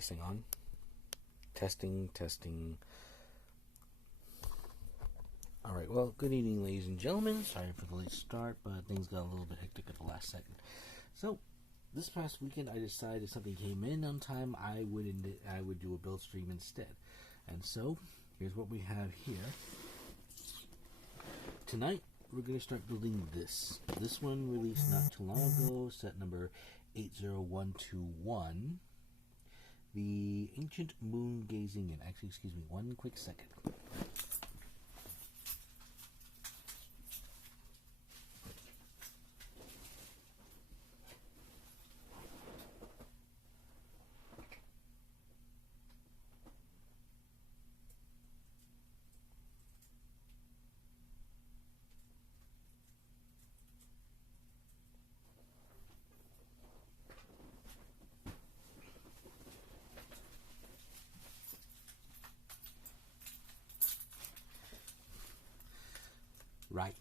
this thing on. Testing. Alright, well, good evening, ladies and gentlemen. Sorry for the late start, but things got a little bit hectic at the last second. So, this past weekend, I decided if something came in on time, I would do a build stream instead. And so, here's what we have here. Tonight, we're going to start building this. This one released not too long ago, set number 80121. The Ancient Moon Gazing In. Actually, excuse me, one quick second. Right.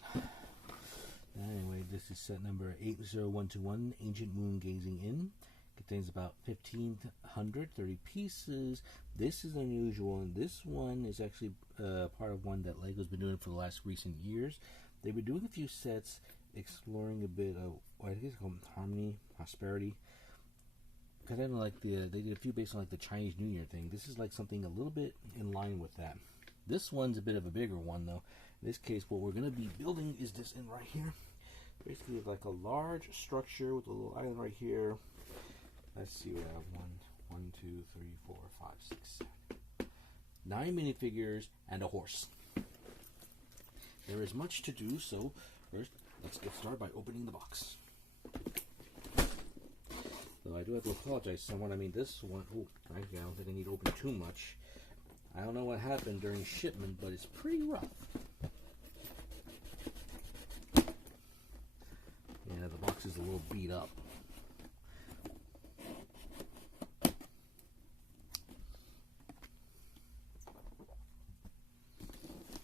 Anyway, this is set number 80121, Ancient Moon Gazing In. Contains about 1,530 pieces. This is unusual, and this one is actually part of one that LEGO's been doing for the last recent years. They've been doing a few sets, exploring a bit of what I think it's called harmony, prosperity. Because I don't like they did a few based on like the Chinese New Year thing. This is like something a little bit in line with that. This one's a bit of a bigger one though. In this case, what we're going to be building is this in right here. Basically, like a large structure with a little island right here. Let's see, we have 1, 2, 3, 4, 5, 6, 7, 9 minifigures and a horse. There is much to do, so first, let's get started by opening the box. So I do have to apologize to someone. I mean, this one, I don't think I need to open too much. I don't know what happened during shipment, but it's pretty rough. Yeah, the box is a little beat up.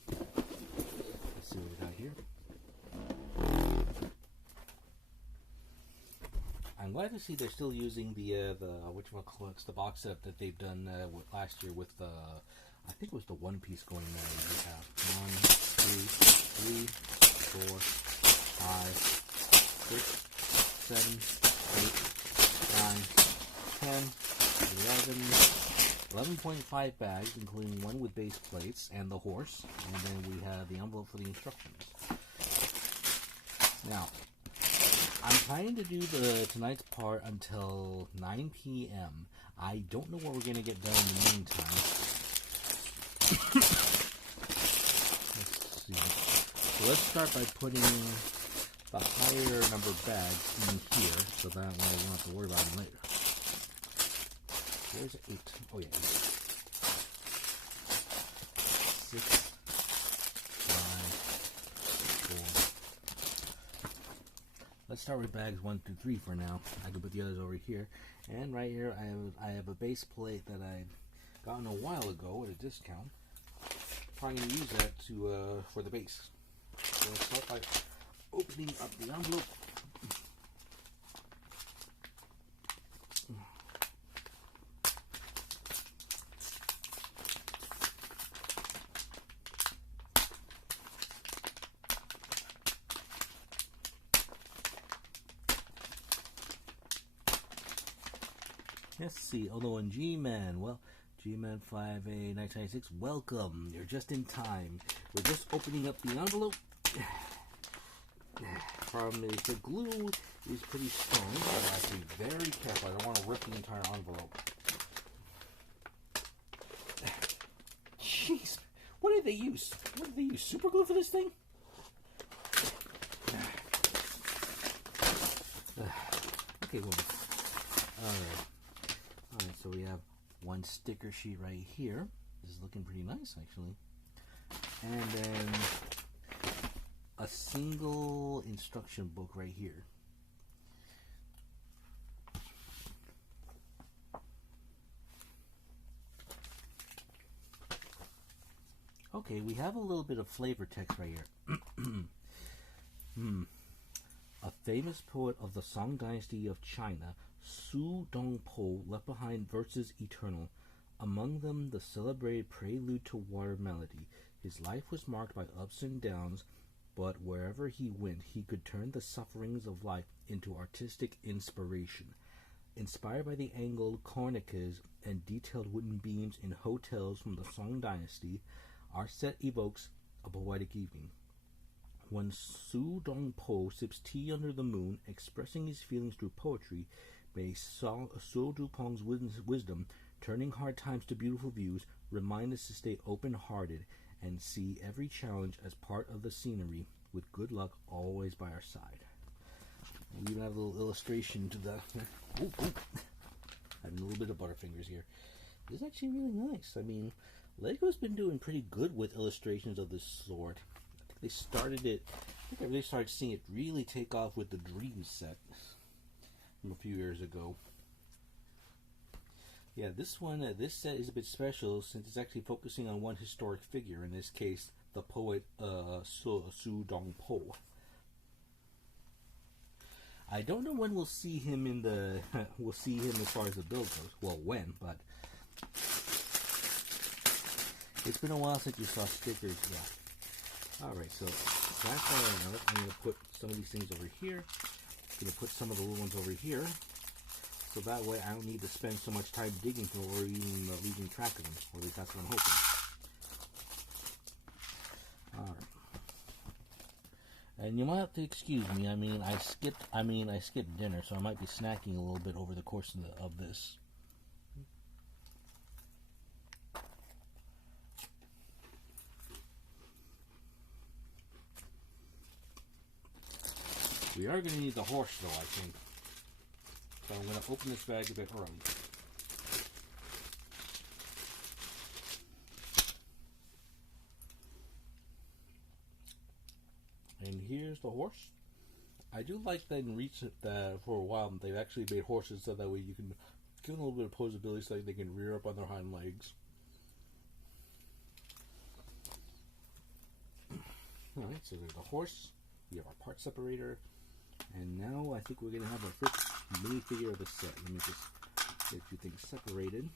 Let's see what we got here. I'm glad to see they're still using the box set that they've done last year with I think it was the One Piece going there. We have 1, 2, 3, 4, 5, 6, 7, 8, 9, 10, 11.5 bags, including one with base plates and the horse, and then we have the envelope for the instructions. Now, I'm planning to do tonight's part until 9 p.m. I don't know what we're going to get done in the meantime. Let's see. So let's start by putting the higher number of bags in here, so that way we won't have to worry about them later. Where's 8? Oh yeah, 8. 6, 5, 4. Let's start with bags 1 through 3 for now. I can put the others over here. And right here, I have a base plate that I gotten a while ago at a discount. Probably going to use that for the base. So let's start by opening up the envelope. Let's see, although in G-Man, well, G-Man 5A 1996, welcome. You're just in time. We're just opening up the envelope. Problem is, the glue is pretty strong, so I have to be very careful. I don't want to rip the entire envelope. Jeez, what did they use? What did they use? Super glue for this thing? Okay, well, alright. Alright, so we have one sticker sheet right here. This is looking pretty nice, actually. And then a single instruction book right here. Okay, we have a little bit of flavor text right here. A famous poet of the Song Dynasty of China Su Dongpo left behind verses eternal, among them the celebrated Prelude to Water melody. His life was marked by ups and downs, but wherever he went, he could turn the sufferings of life into artistic inspiration. Inspired by the angled cornices and detailed wooden beams in hotels from the Qin Dynasty, our set evokes a poetic evening. When Su Dongpo sips tea under the moon, expressing his feelings through poetry, may Su Dupong's wisdom, turning hard times to beautiful views, remind us to stay open-hearted and see every challenge as part of the scenery, with good luck always by our side. We even have a little illustration to the... having a little bit of Butterfingers here. This is actually really nice. I mean, LEGO's been doing pretty good with illustrations of this sort. I think they started it... I really started seeing it really take off with the Dream set from a few years ago. Yeah, this set is a bit special since it's actually focusing on one historic figure, in this case, the poet Su Dongpo. I don't know when we'll see him in the we'll see him as far as the build goes. Well, when, but it's been a while since you saw stickers. Yeah. All right, so that's all I know. I'm gonna put some of these things over here. I'm gonna put some of the little ones over here. So that way I don't need to spend so much time digging for or even losing track of them. Or at least that's what I'm hoping. Alright. And you might have to excuse me. I skipped dinner, so I might be snacking a little bit over the course of this. We are going to need the horse, though, I think. So I'm going to open this bag a bit early. And here's the horse. I do like that in recent for a while they've actually made horses so that way you can give them a little bit of posability so that they can rear up on their hind legs. Alright, so there's the horse. We have our part separator. And now I think we're going to have our first minifigure of the set. Let me just get a few things separated.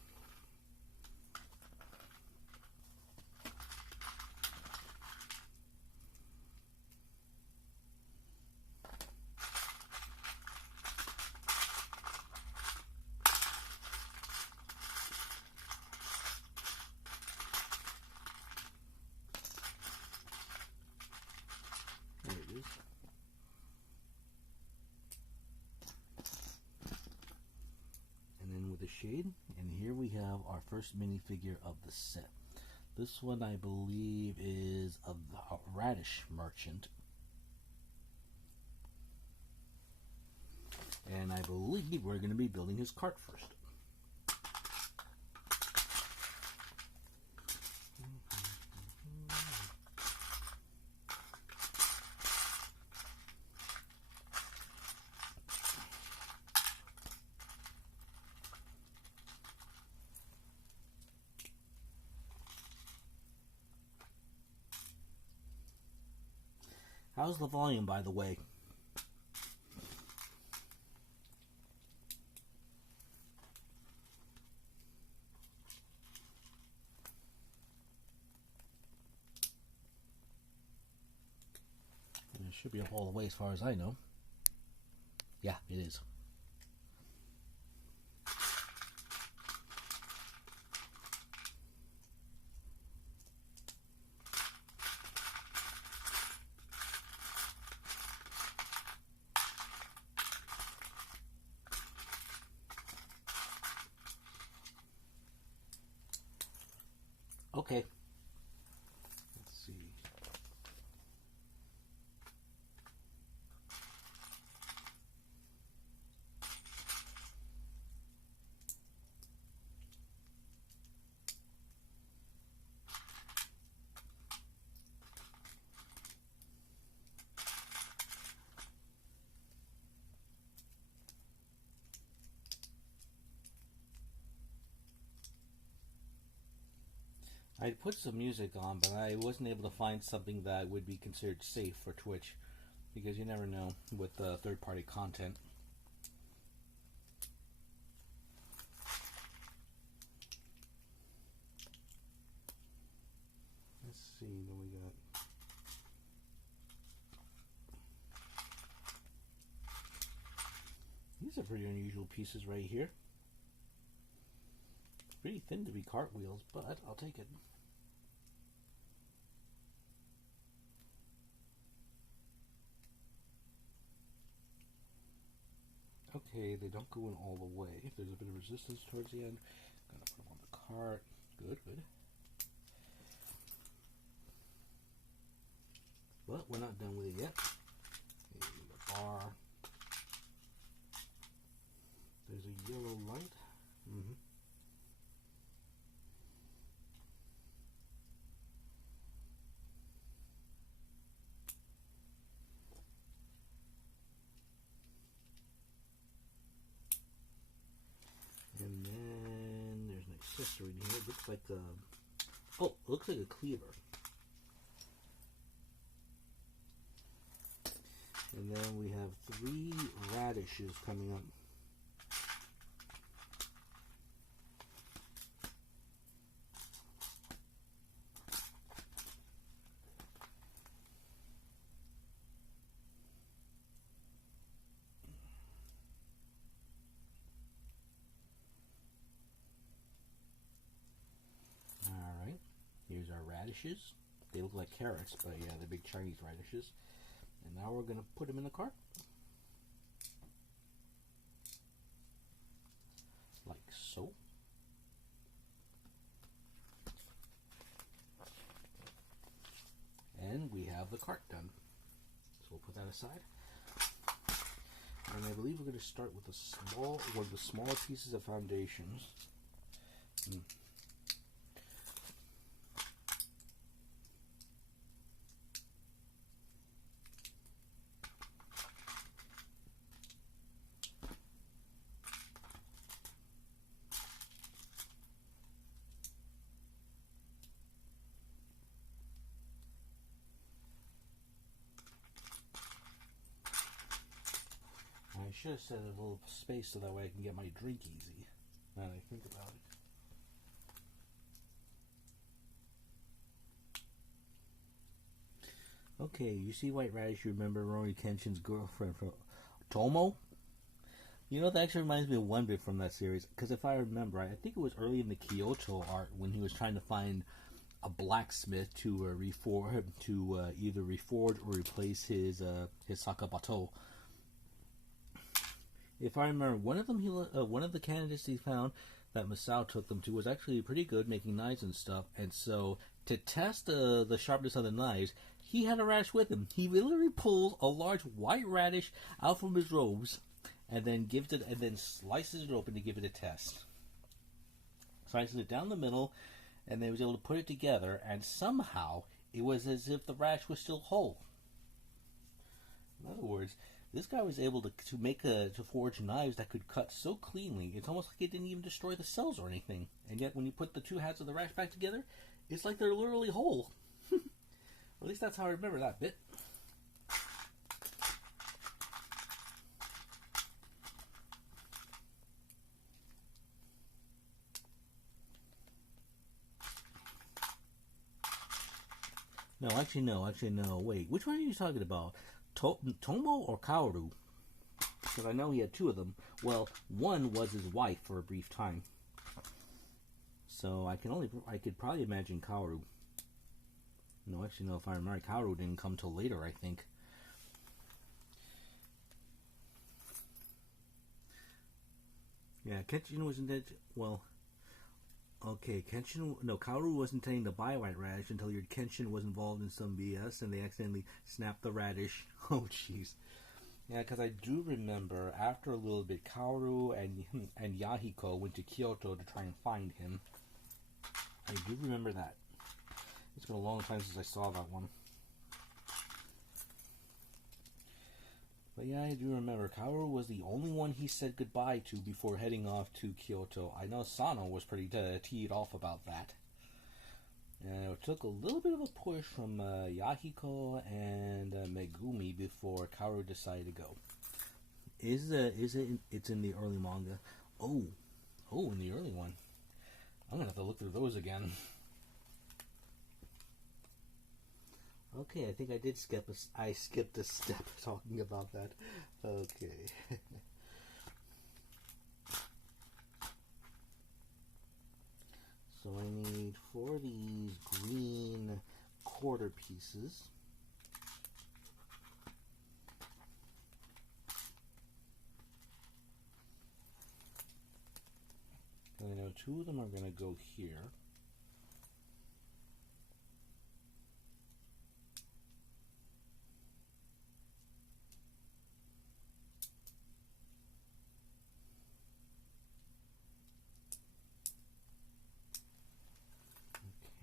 There it is. The shade, and here we have our first minifigure of the set. This one I believe is of the Radish Merchant, and I believe we're going to be building his cart first. How's the volume, by the way? It should be up all the way as far as I know. Yeah, it is. Okay. Let's see. I put some music on, but I wasn't able to find something that would be considered safe for Twitch, because you never know with third-party content. see, then we got these are pretty unusual pieces right here. Pretty thin to be cartwheels, but I'll take it. Okay, they don't go in all the way. There's a bit of resistance towards the end. Gonna put them on the cart. Good, good. But we're not done with it yet. Here's the bar. There's a yellow light. And then there's an accessory in here. It looks like a, oh, it looks like a cleaver. And then we have 3 radishes coming up. Alright, here's our radishes. They look like carrots, but yeah, they're big Chinese radishes. And now we're going to put them in the cart. Like so. And we have the cart done. So we'll put that aside. And I believe we're going to start with one of the smaller pieces of foundations. I should have set a little space so that way I can get my drink easy. Now that I think about it. Okay, you see White Radish, you remember Rory Kenshin's girlfriend from Tomo? You know, that actually reminds me of one bit from that series. Because if I remember, I think it was early in the Kyoto art when he was trying to find a blacksmith to either reforge or replace his Sakabato. If I remember, one of the candidates he found that Masao took them to was actually pretty good making knives and stuff. And so to test the sharpness of the knives, he had a radish with him. He literally pulls a large white radish out from his robes, and then slices it open to give it a test. Slices it down the middle, and then was able to put it together, and somehow it was as if the radish was still whole. In other words, this guy was able to forge knives that could cut so cleanly, it's almost like it didn't even destroy the cells or anything. And yet when you put the 2 halves of the radish back together, it's like they're literally whole. Or at least that's how I remember that bit. No, actually no. Wait, which one are you talking about? Tomo or Kaoru? Because I know he had 2 of them. Well, one was his wife for a brief time. So I could probably imagine Kaoru. No, actually no, if I remember, Kaoru didn't come till later, I think. Yeah, Kenshin wasn't dead. Well, okay, Kaoru wasn't intending to buy White Radish until Kenshin was involved in some BS and they accidentally snapped the radish. Oh, jeez. Yeah, because I do remember after a little bit, Kaoru and Yahiko went to Kyoto to try and find him. I do remember that. It's been a long time since I saw that one. But yeah, I do remember Kaoru was the only one he said goodbye to before heading off to Kyoto. I know Sano was pretty teed off about that. And it took a little bit of a push from Yahiko and Megumi before Kaoru decided to go. It's in the early manga. Oh, in the early one. I'm gonna have to look through those again. Okay, I think I did skip I skipped a step talking about that. Okay. So I need 4 of these green quarter pieces. And I know 2 of them are going to go here.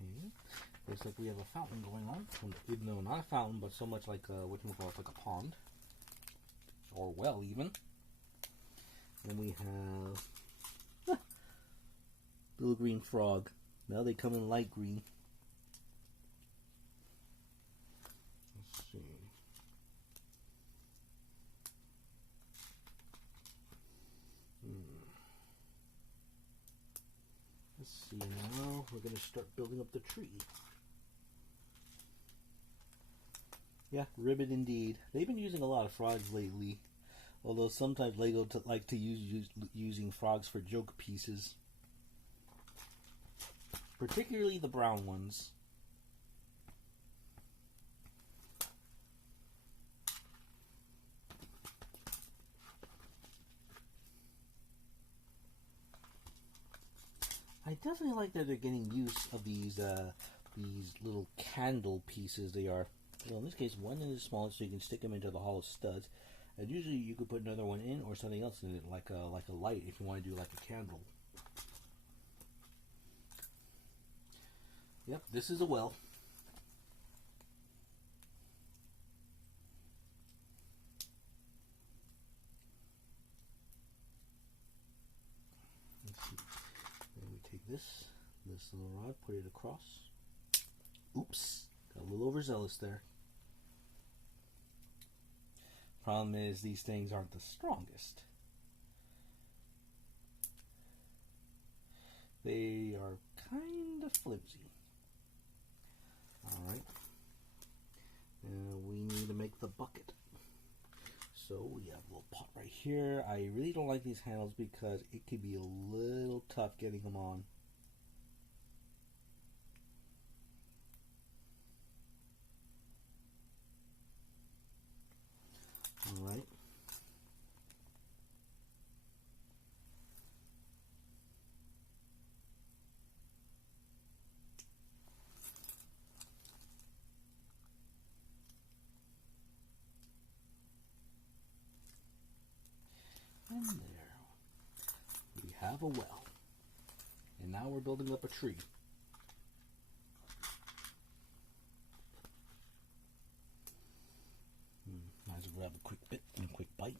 Okay. Looks like we have a fountain going on. No, not a fountain, but so much like what you call it, like a pond. Or well, even. And we have little green frog. Now they come in light green. Let's see. Let's see, now we're going to start building up the tree. Yeah, ribbit indeed. They've been using a lot of frogs lately. Although sometimes Lego like to use using frogs for joke pieces. Particularly the brown ones. I definitely like that they're getting use of these little candle pieces. They are, well, in this case, one is small, so you can stick them into the hollow studs. And usually you could put another one in or something else in it, like a light, if you want to do like a candle. Yep, this is a well. Let's see. Then we take this little rod, put it across. Oops, got a little overzealous there. Problem is, these things aren't the strongest. They are kind of flimsy. Alright. We need to make the bucket. So we have a little pot right here. I really don't like these handles because it can be a little tough getting them on. Alright. And there. We have a well. And now we're building up a tree. Might as well grab a quick bit and a quick bite.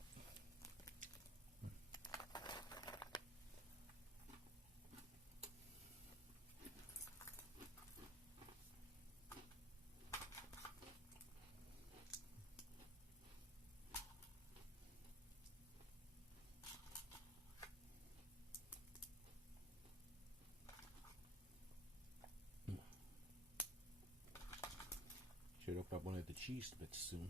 Should open up one of the cheese bits soon.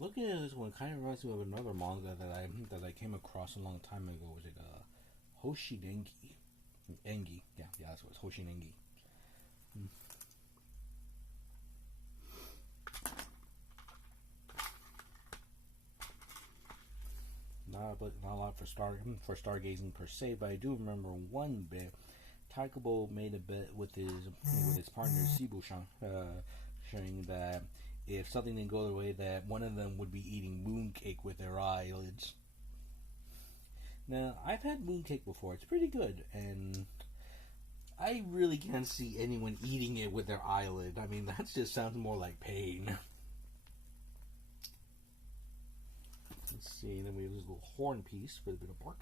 Looking at this one, kind of reminds me of another manga that I came across a long time ago. Was it Hoshinengi? Engi, yeah, that's what it's Hoshinengi. Not a lot for stargazing per se, but I do remember one bit. Taikubo made a bet with his partner Sibushan, showing that if something didn't go their way, that one of them would be eating mooncake with their eyelids. Now, I've had mooncake before. It's pretty good, and I really can't see anyone eating it with their eyelid. I mean, that just sounds more like pain. Let's see, then we have this little horn piece for a bit of bark.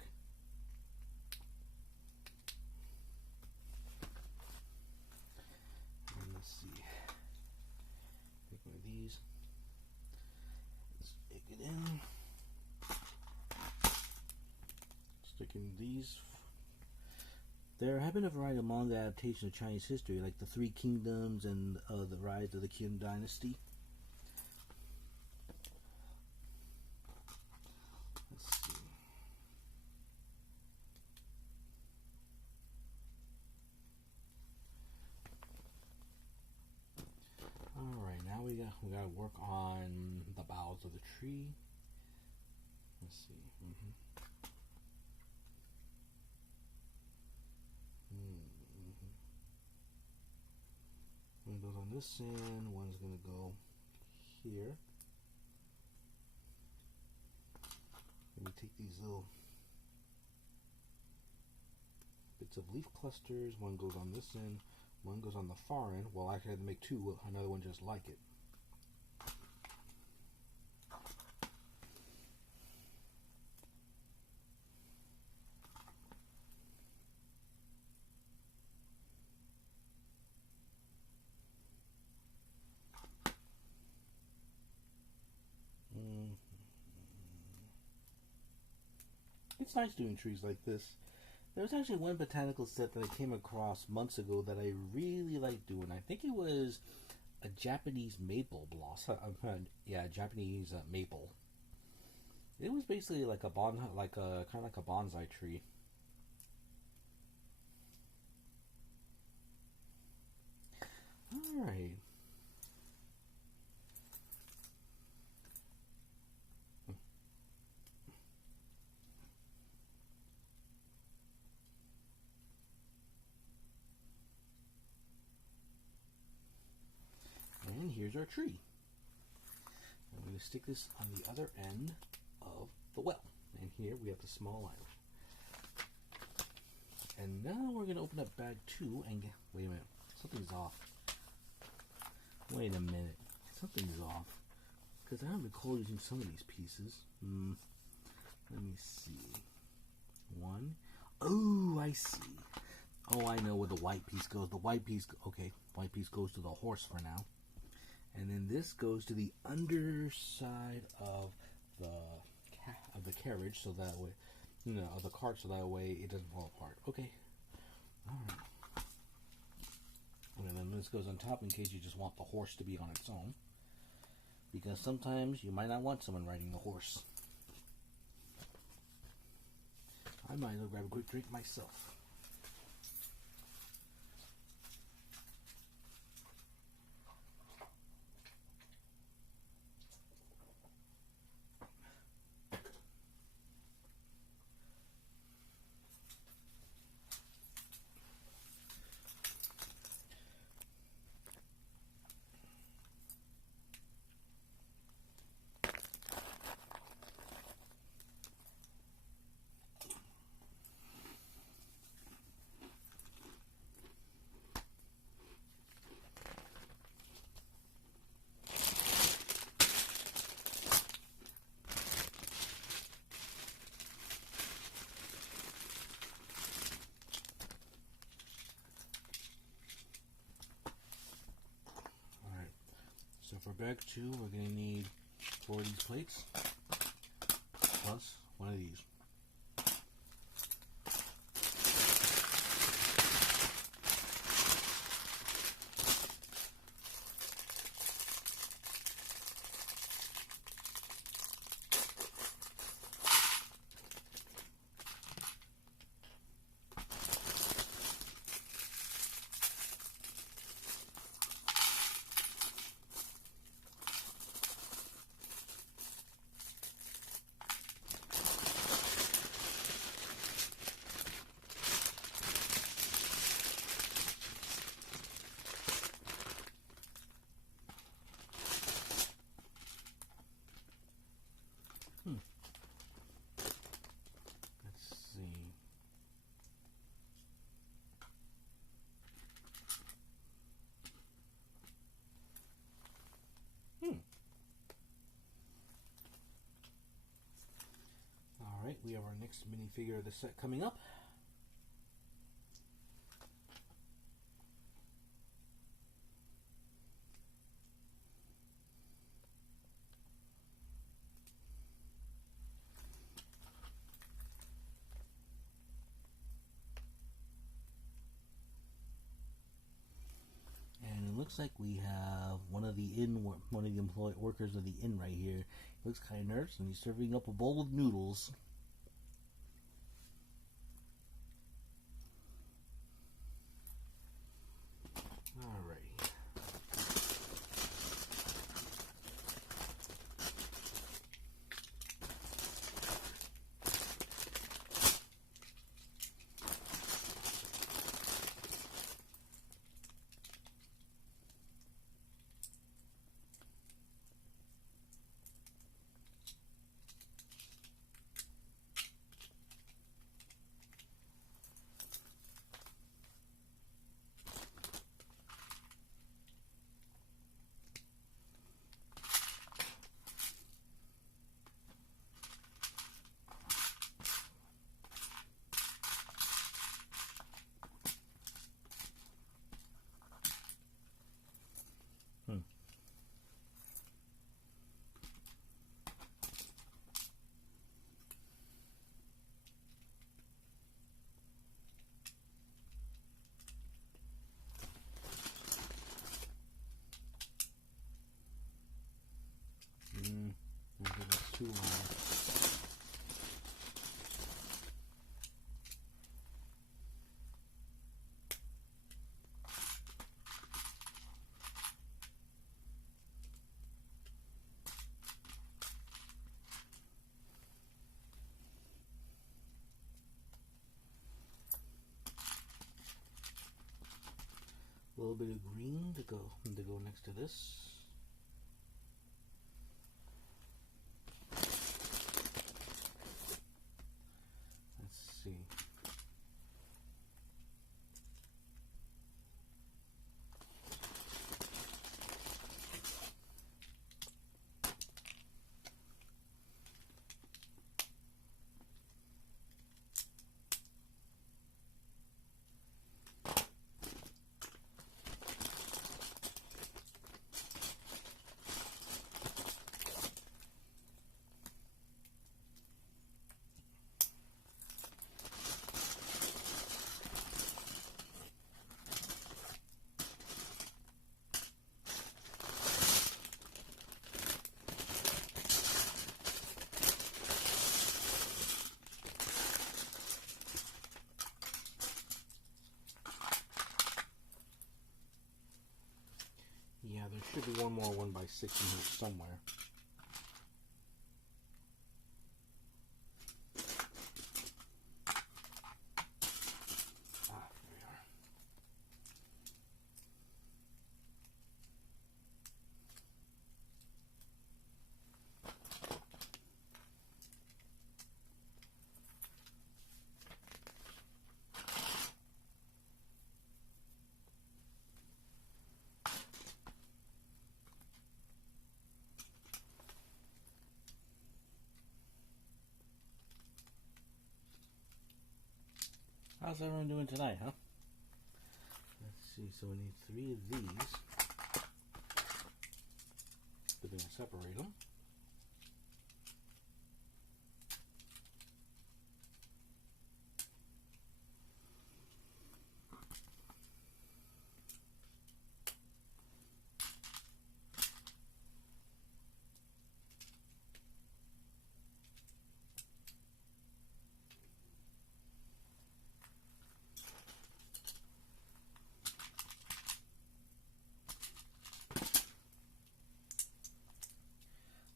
And let's see. Take one of these. Stick it in. Sticking these. There have been a variety of manga adaptations of Chinese history, like the Three Kingdoms and the rise of the Qin Dynasty. Let's see. All right, now we got to work on the boughs of the tree. Let's see. One goes on this end, one's going to go here. And we take these little bits of leaf clusters, one goes on this end, one goes on the far end. Well, actually I had to make two, another one just like it. It's nice doing trees like this. There was actually one botanical set that I came across months ago that I really liked doing. I think it was a Japanese maple blossom. Yeah, Japanese maple. It was basically like a kind of like a bonsai tree. All right. And here's our tree. I'm going to stick this on the other end of the well. And here we have the small island. And now we're going to open up bag 2 and get... Wait a minute. Something's off. Wait a minute. Something's off. Because I don't recall using some of these pieces. Let me see. One. Oh, I see. Oh, I know where the white piece goes. The white piece... Okay. White piece goes to the horse for now. And then this goes to the underside of the carriage, so that way, of the cart, so that way it doesn't fall apart. Okay. All right. And then this goes on top in case you just want the horse to be on its own, because sometimes you might not want someone riding the horse. I might as well grab a quick drink myself. So for bag 2, we're going to need 4 of these plates, plus one of these. have our next minifigure of the set coming up. Looks like we have one of the employee workers of the inn right here. He looks kind of nervous, and he's serving up a bowl of noodles. Alrighty. I think it's too long. A little bit of green to go next to this. Let's see. Yeah, there should be one more 1x6 in here somewhere. Ah, there we are. How's everyone doing tonight, huh? Let's see, so we need 3 of these. We're going to separate them.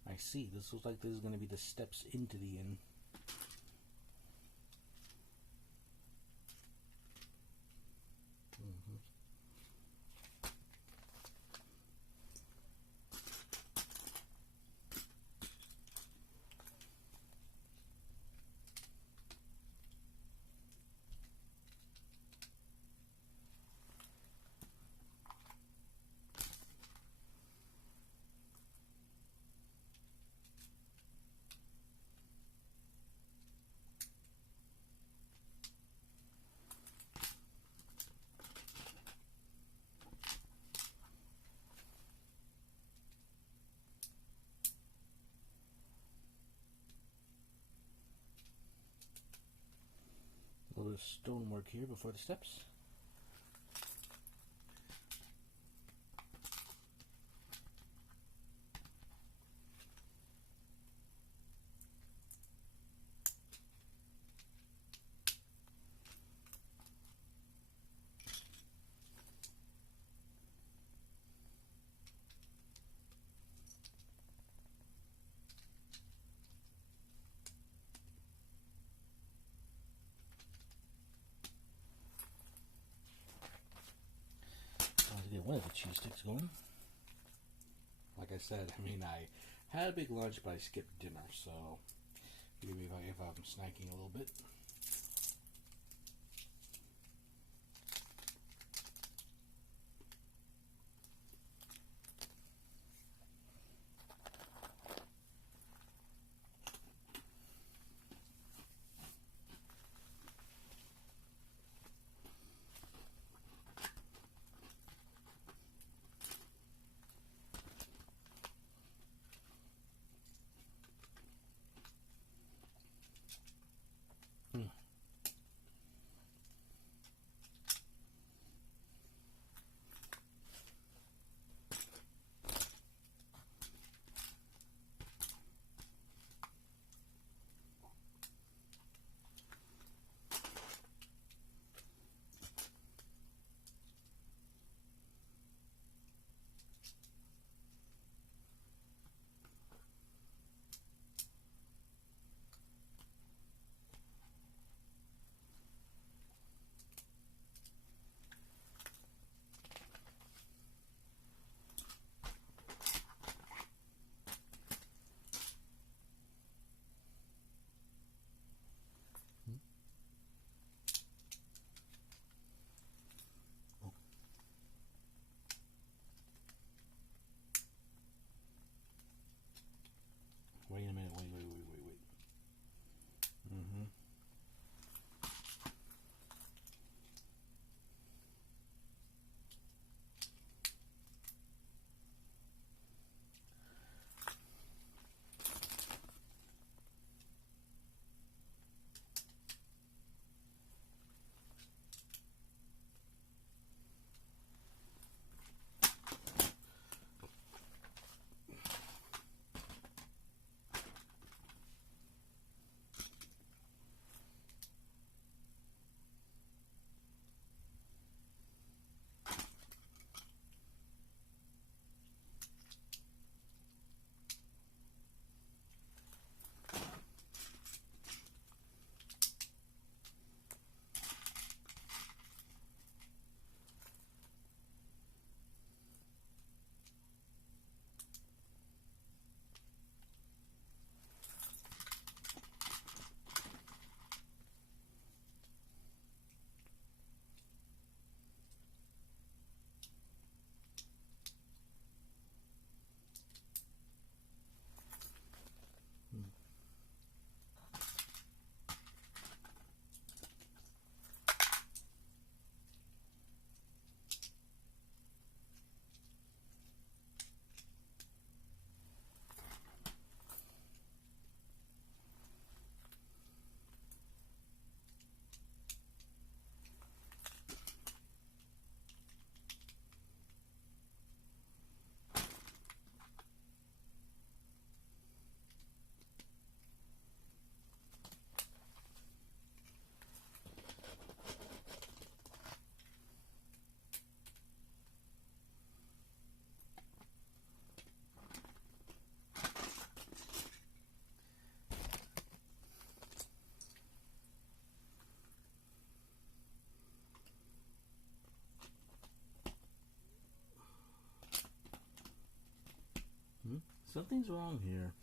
I see. This looks like this is going to be the steps into the inn. stonework here before the steps. Get one of the cheese sticks going. Like I said, I mean, I had a big lunch, but I skipped dinner, so maybe if I'm snacking a little bit. Wait a minute, wait. Something's wrong here.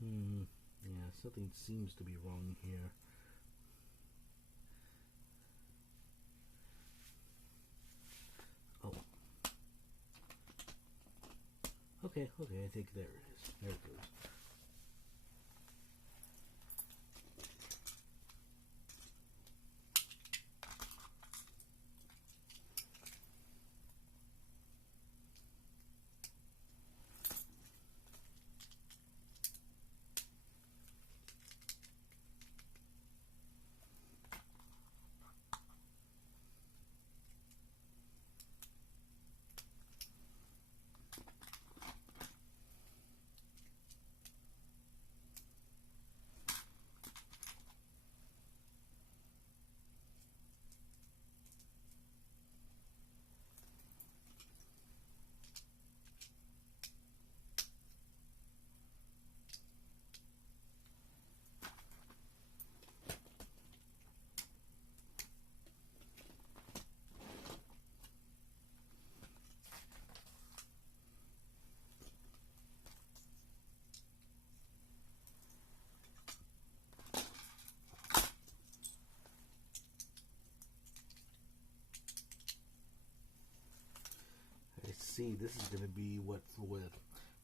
Yeah, something seems to be wrong here. Oh. Okay, I think there it is. There it goes. see. This is going to be what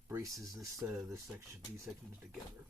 braces this these sections together.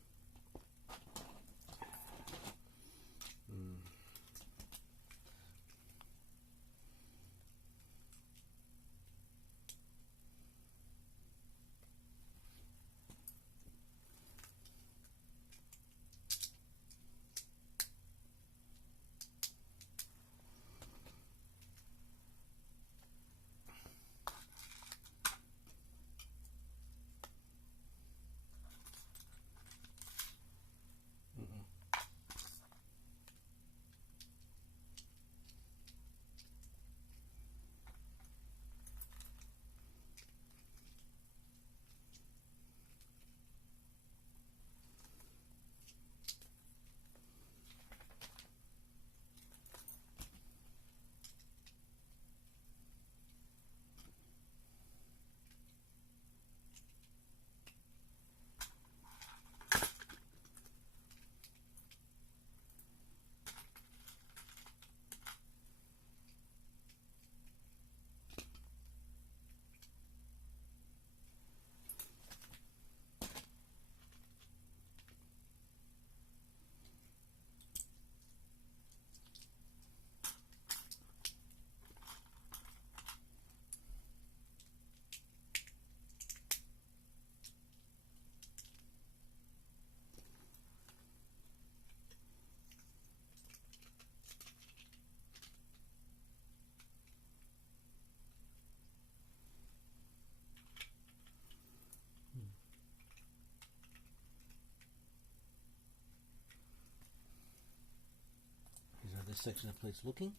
This section of plate's looking.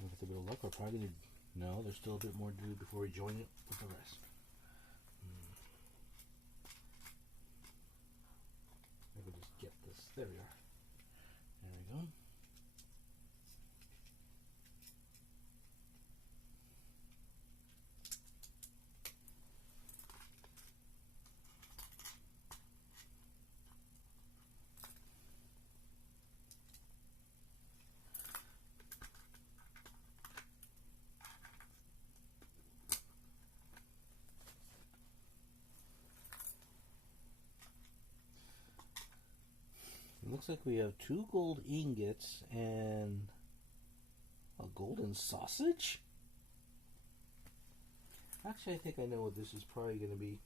With a bit of luck, we're probably going to... No, there's still a bit more to do before we join it with the rest. Maybe just get this. There we are. There we go. Looks like we have 2 gold ingots and a golden sausage? Actually, I think I know what this is probably going to be.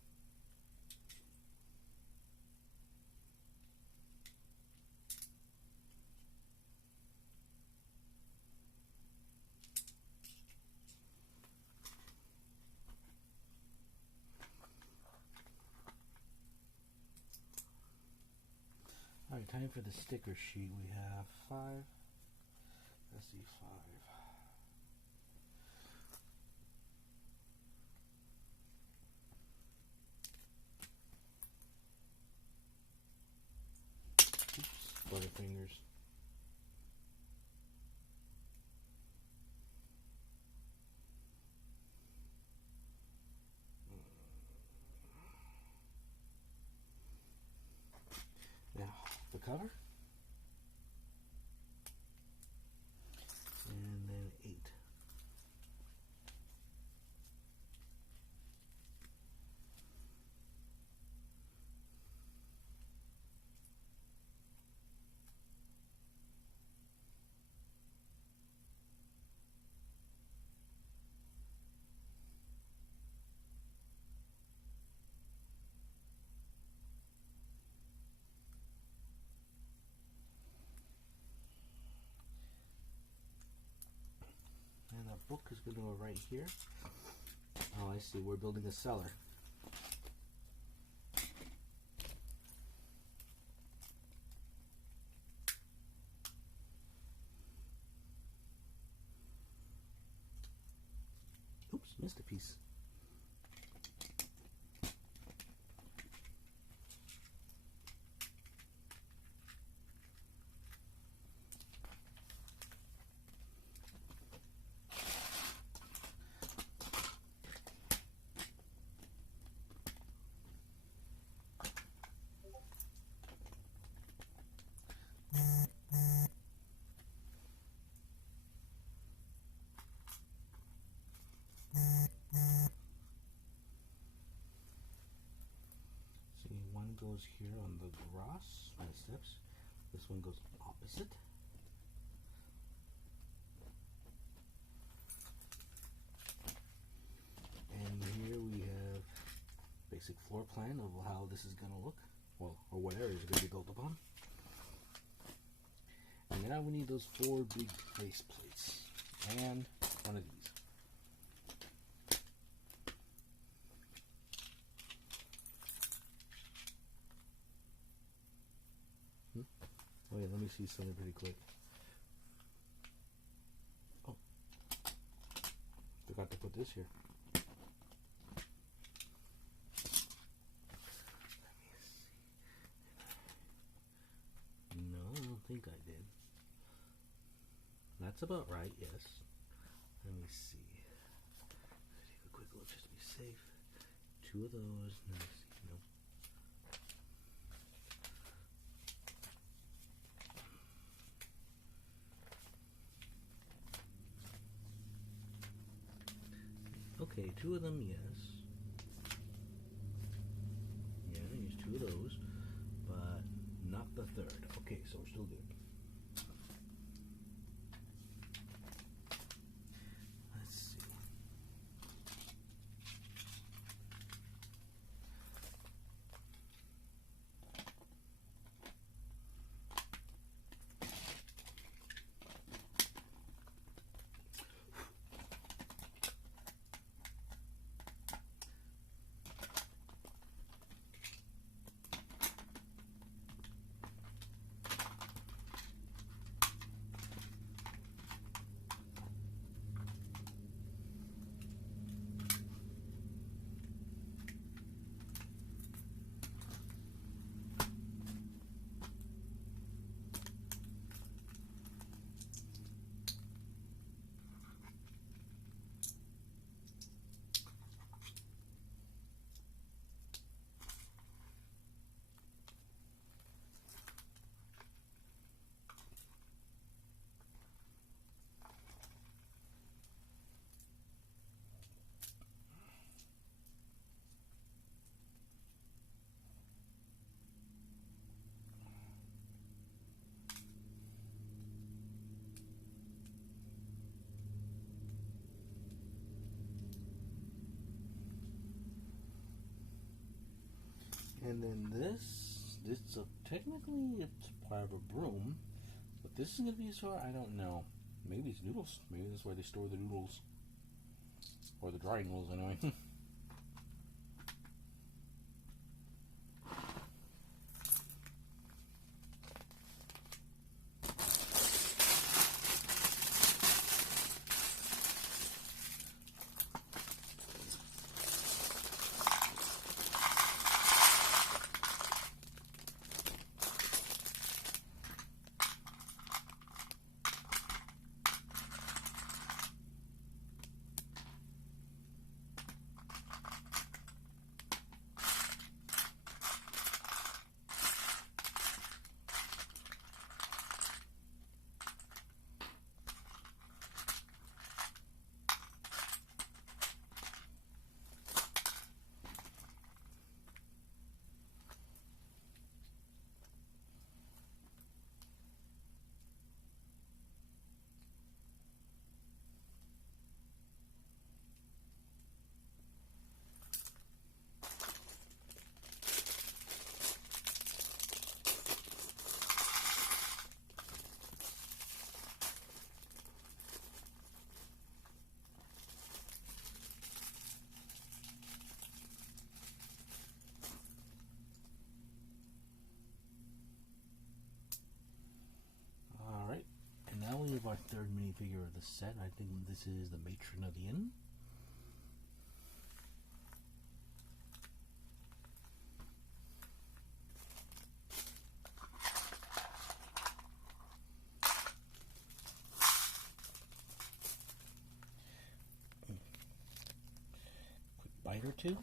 Alright, time for the sticker sheet. We have 5. Let's see, 5. Oops, butterfingers. Now, the cover. And then 8. And the book is going to go right here. Oh, I see. We're building a cellar. Oops, missed a piece. goes here on the grass, on the steps. This one goes opposite. And here we have basic floor plan of how this is going to look, well, or what area is going to be built upon. And now we need those 4 big face plates and one of these. Oh yeah, let me see something pretty quick. Oh, forgot to put this here. Let me see. No, I don't think I did. That's about right, yes. Let me see. Take a quick look just to be safe. 2 of those. Let me see. Nope. Okay, 2 of them, yes. Yeah, use 2 of those, but not the 3rd. Okay, so we're still good. Let's see. And then this technically it's part of a broom, but this is going to be used for, I don't know. Maybe it's noodles. Maybe that's where they store the noodles. Or the dry noodles, anyway. Our 3rd minifigure of the set. I think this is the matron of the inn. Quick bite or 2.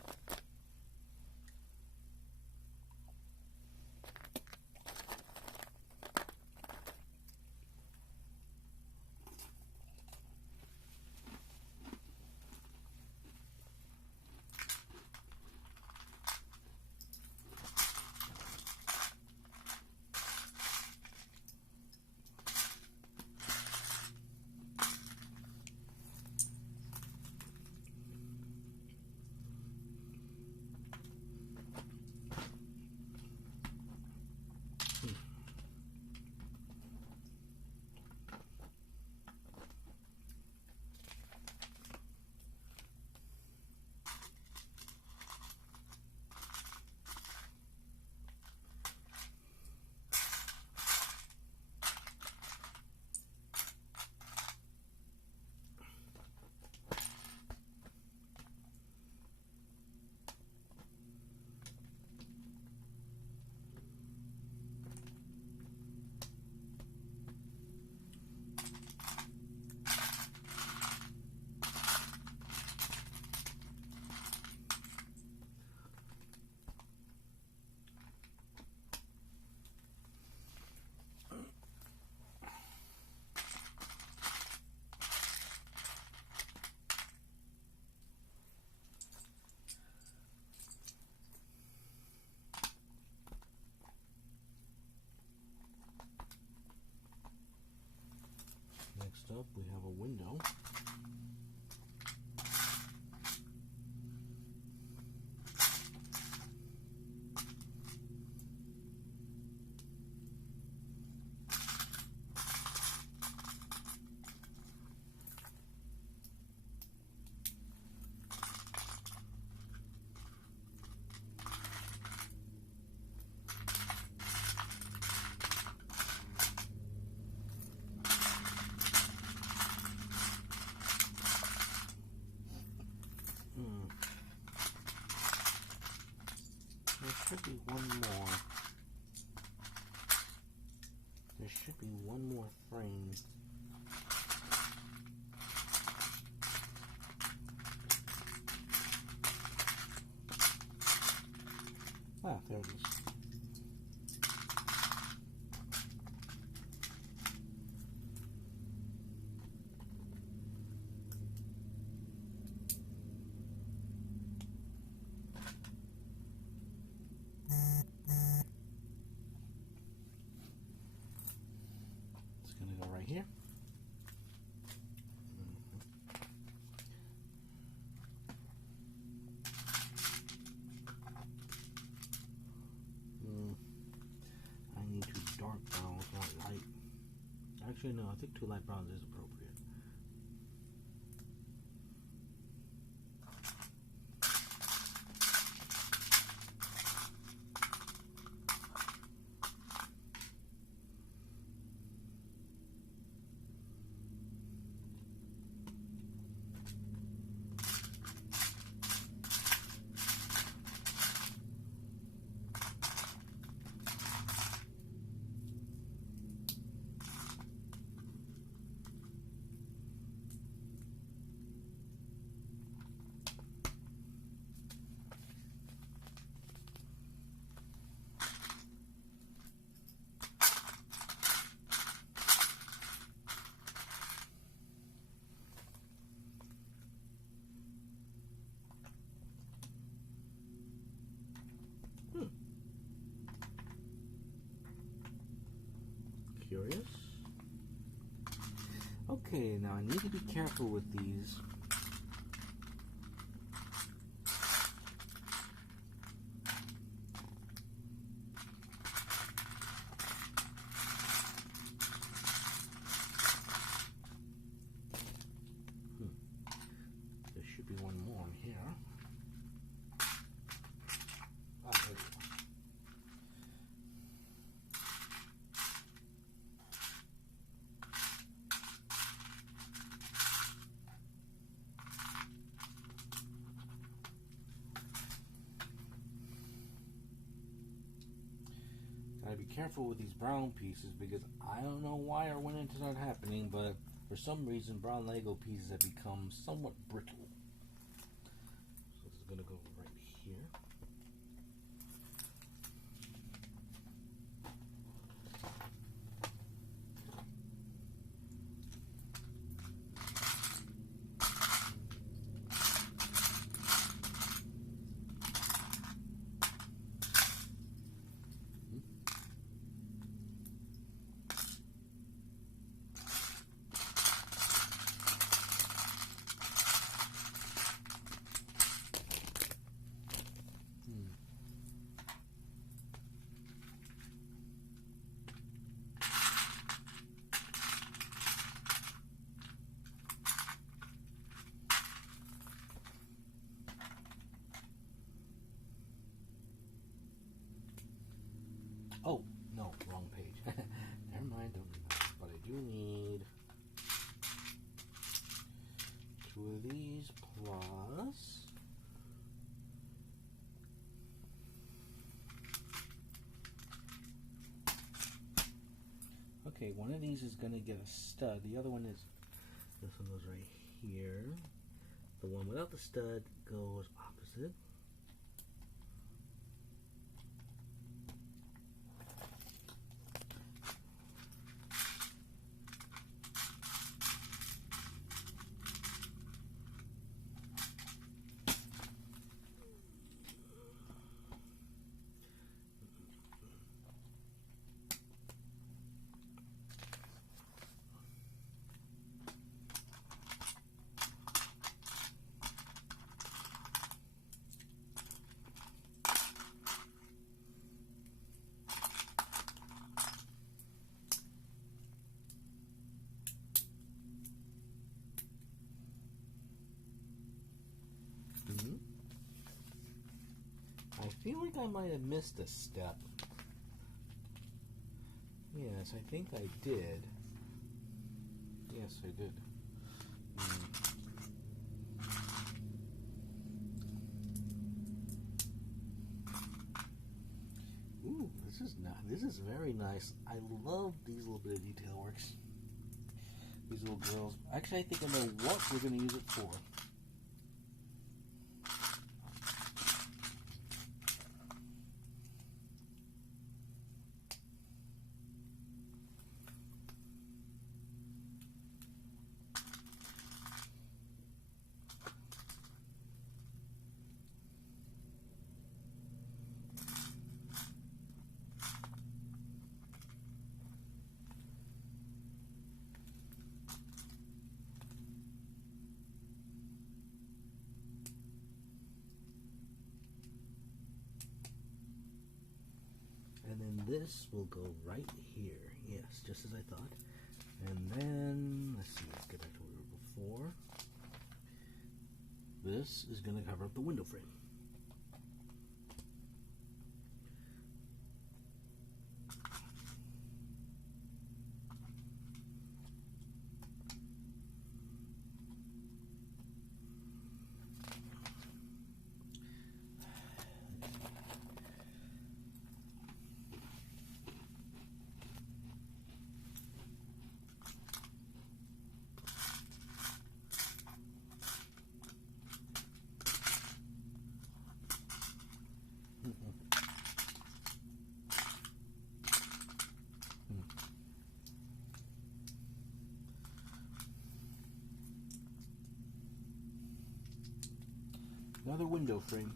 up, we have a window. There should be one more. There should be one more frame. Ah, there it is. It's going to go right here. I need two dark browns, not light. Actually, no, I think two light browns is appropriate. Curious. Okay, now I need to be careful with these. There should be one more in here. Ah, there we go. Gotta be careful with these brown pieces because I don't know why or when it started happening, but for some reason brown Lego pieces have become somewhat brittle. So this is gonna go right here. Oh, no, wrong page. Never mind, don't need that. But I do need two of these plus okay, one of these is gonna get a stud. The other one is this one goes right here. The one without the stud goes opposite. feel like I might have missed a step. Yes, I think I did. Yes, I did. Ooh, this is very nice. I love these little bit of detail works. These little girls. Actually, I think I know what we're going to use it for. And then this will go right here. Yes, just as I thought. And then, let's see, let's get back to where we were before. This is going to cover up the window frame. Another window frame.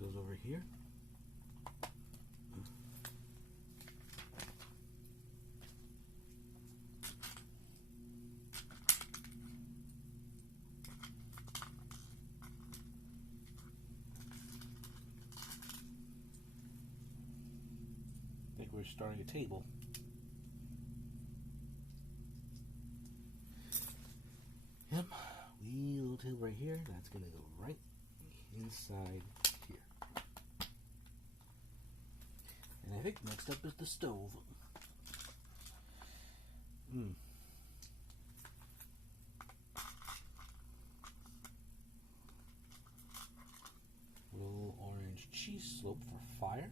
Goes over here. I think we're starting a table. Yep, wee little table right here. That's going to go right inside. And I think next up is the stove. Little orange cheese slope for fire.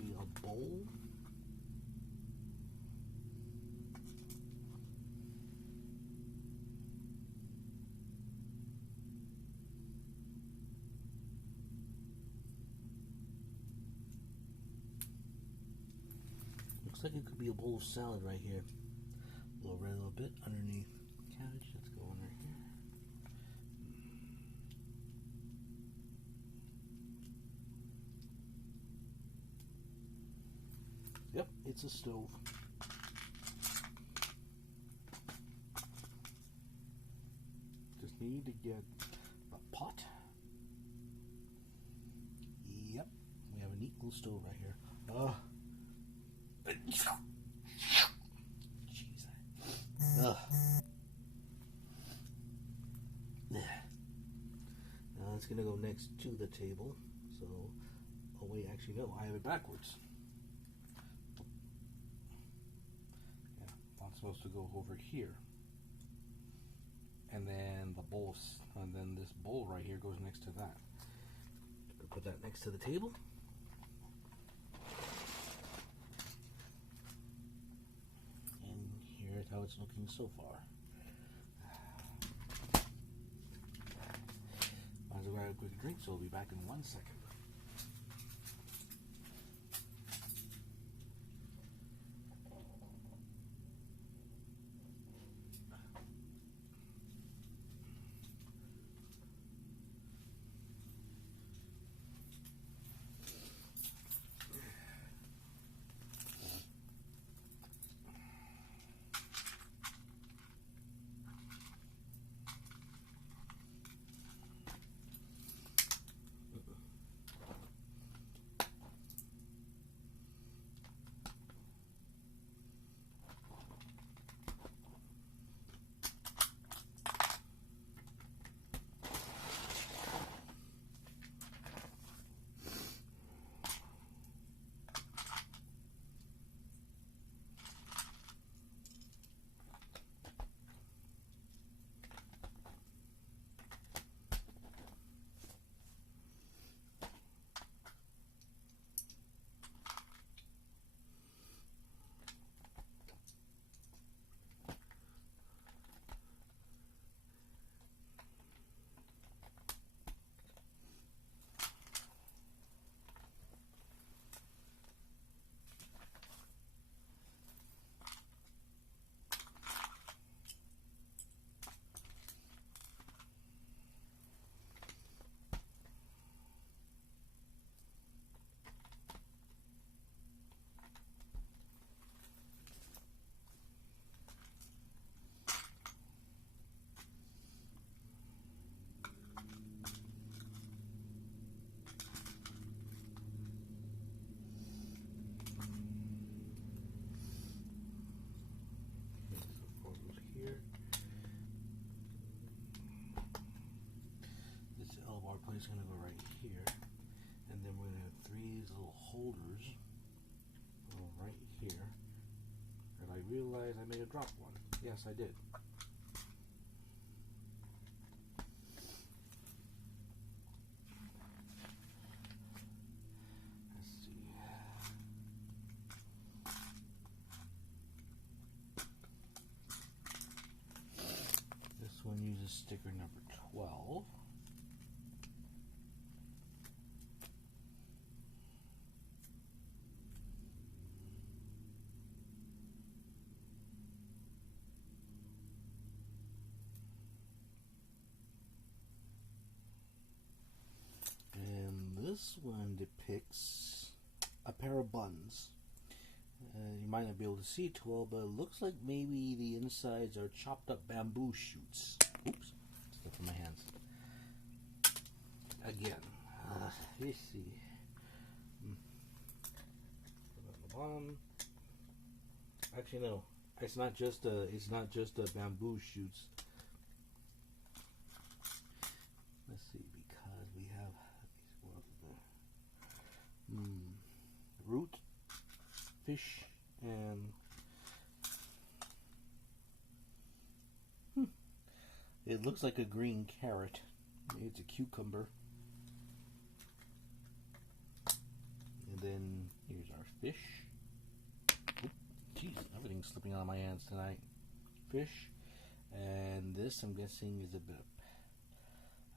A bowl. Looks like it could be a bowl of salad right here. A little red, a little bit underneath cabbage. Let's go on right here. Yep, it's a stove. Just need to get a pot. Yep, we have a neat little stove right here. Jeez. Now it's gonna go next to the table. So, oh wait, actually no, I have it backwards. supposed to go over here, and then this bowl right here goes next to that. Put that next to the table. And here's how it's looking so far. Might as well grab a quick drink, so we'll be back in 1 second. Is going to go right here, and then we're going to have 3 little holders right here. And I realized I made a drop one. Yes, I did. Let's see. This one uses sticker number 12. This one depicts a pair of buns. You might not be able to see it well, but it looks like maybe the insides are chopped up bamboo shoots. Oops, stuff in my hands. Again, let's see. Put on the bottom. Actually, no. It's not just a bamboo shoots. Let's see, because we have root, fish, and it looks like a green carrot. Maybe it's a cucumber. And then here's our fish. Jeez, everything's slipping out of my hands tonight. Fish. And this, I'm guessing, is a bit of,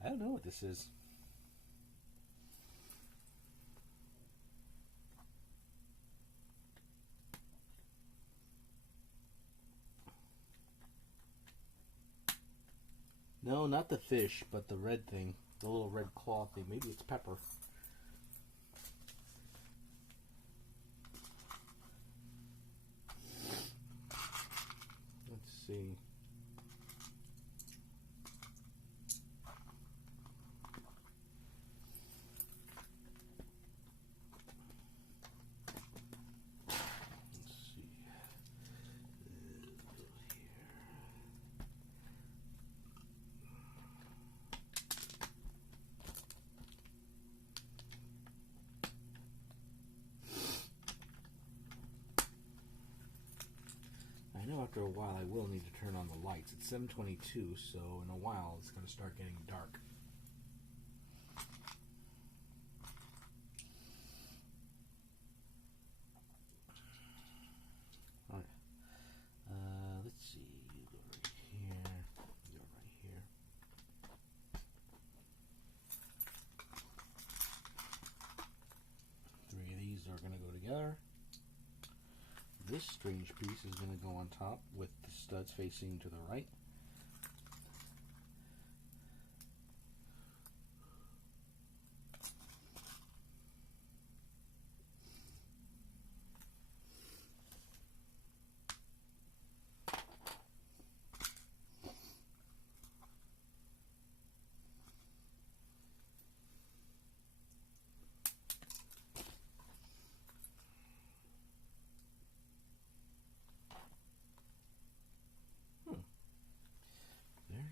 I don't know what this is. No, not the fish, but the red thing. The little red claw thing. Maybe it's pepper. Let's see. also after a while I will need to turn on the lights. It's 7:22, so in a while it's going to start getting dark. Alright. Let's see. You go right here. You go right here. Three of these are going to go together. This strange piece is going to go on top with the studs facing to the right.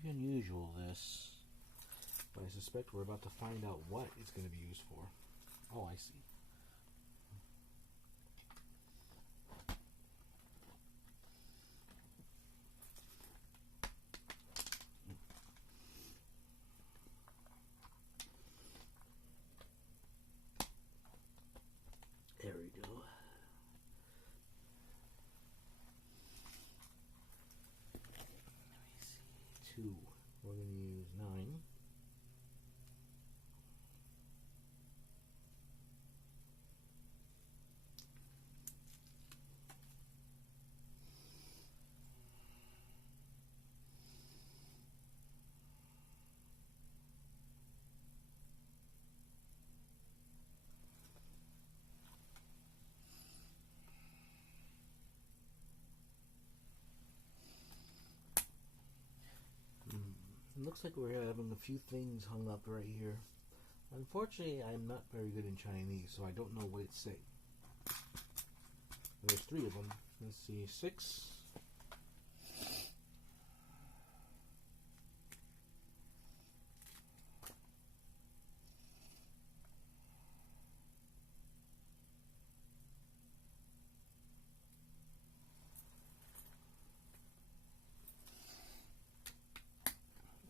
Very unusual, this, but I suspect we're about to find out what it's going to be used for. Oh, I see. There we go. Let me see. 2. We're going to use 9. It looks like we're having a few things hung up right here. Unfortunately, I'm not very good in Chinese, so I don't know what it's saying. There's 3 of them. Let's see, 6.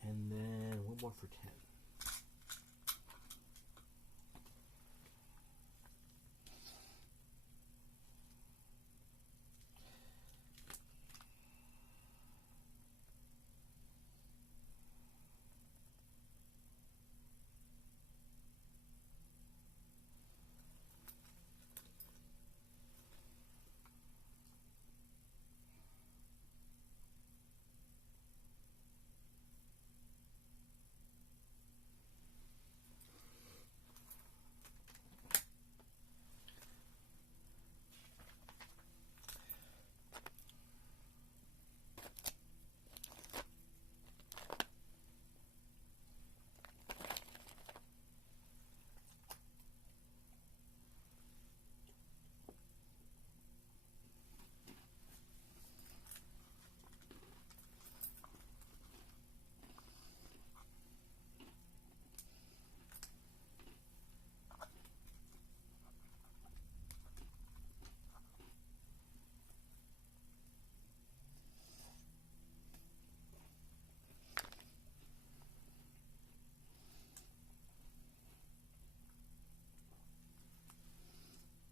And then one more for 10.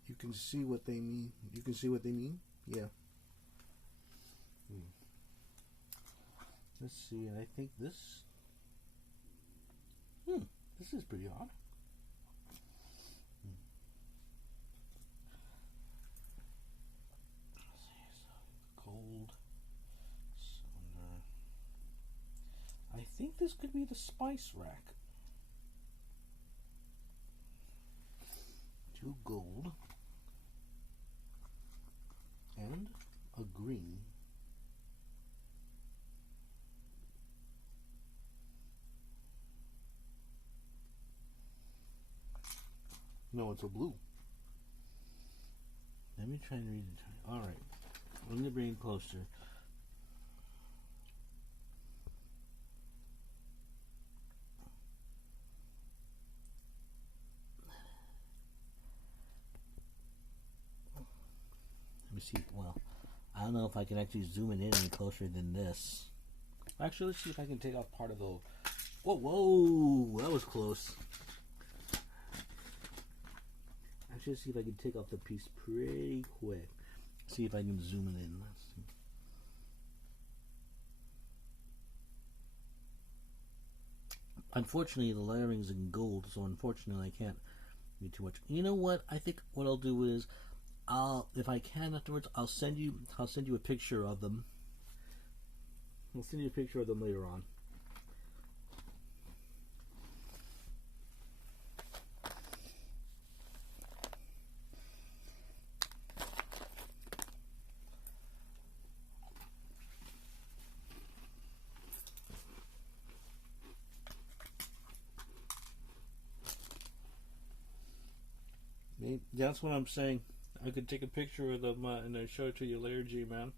You can see what they mean. You can see what they mean? Yeah. Let's see, I think this... this is pretty odd. Let's see, so gold cylinder. I think this could be the spice rack. 2 gold. And a green. No, it's a blue. Let me try and read it. Alright. Bring the brain closer. Let me see. Well, I don't know if I can actually zoom it in any closer than this. Actually, let's see if I can take off part of the... Whoa, whoa! That was close. Actually, let's see if I can take off the piece pretty quick. See if I can zoom it in. Let's see. Unfortunately, the layering is in gold, so unfortunately I can't do too much. You know what? I think what I'll do is, if I can afterwards, I'll send you a picture of them. I'll send you a picture of them later on. That's what I'm saying. I could take a picture of them and then show it to you later, G-Man.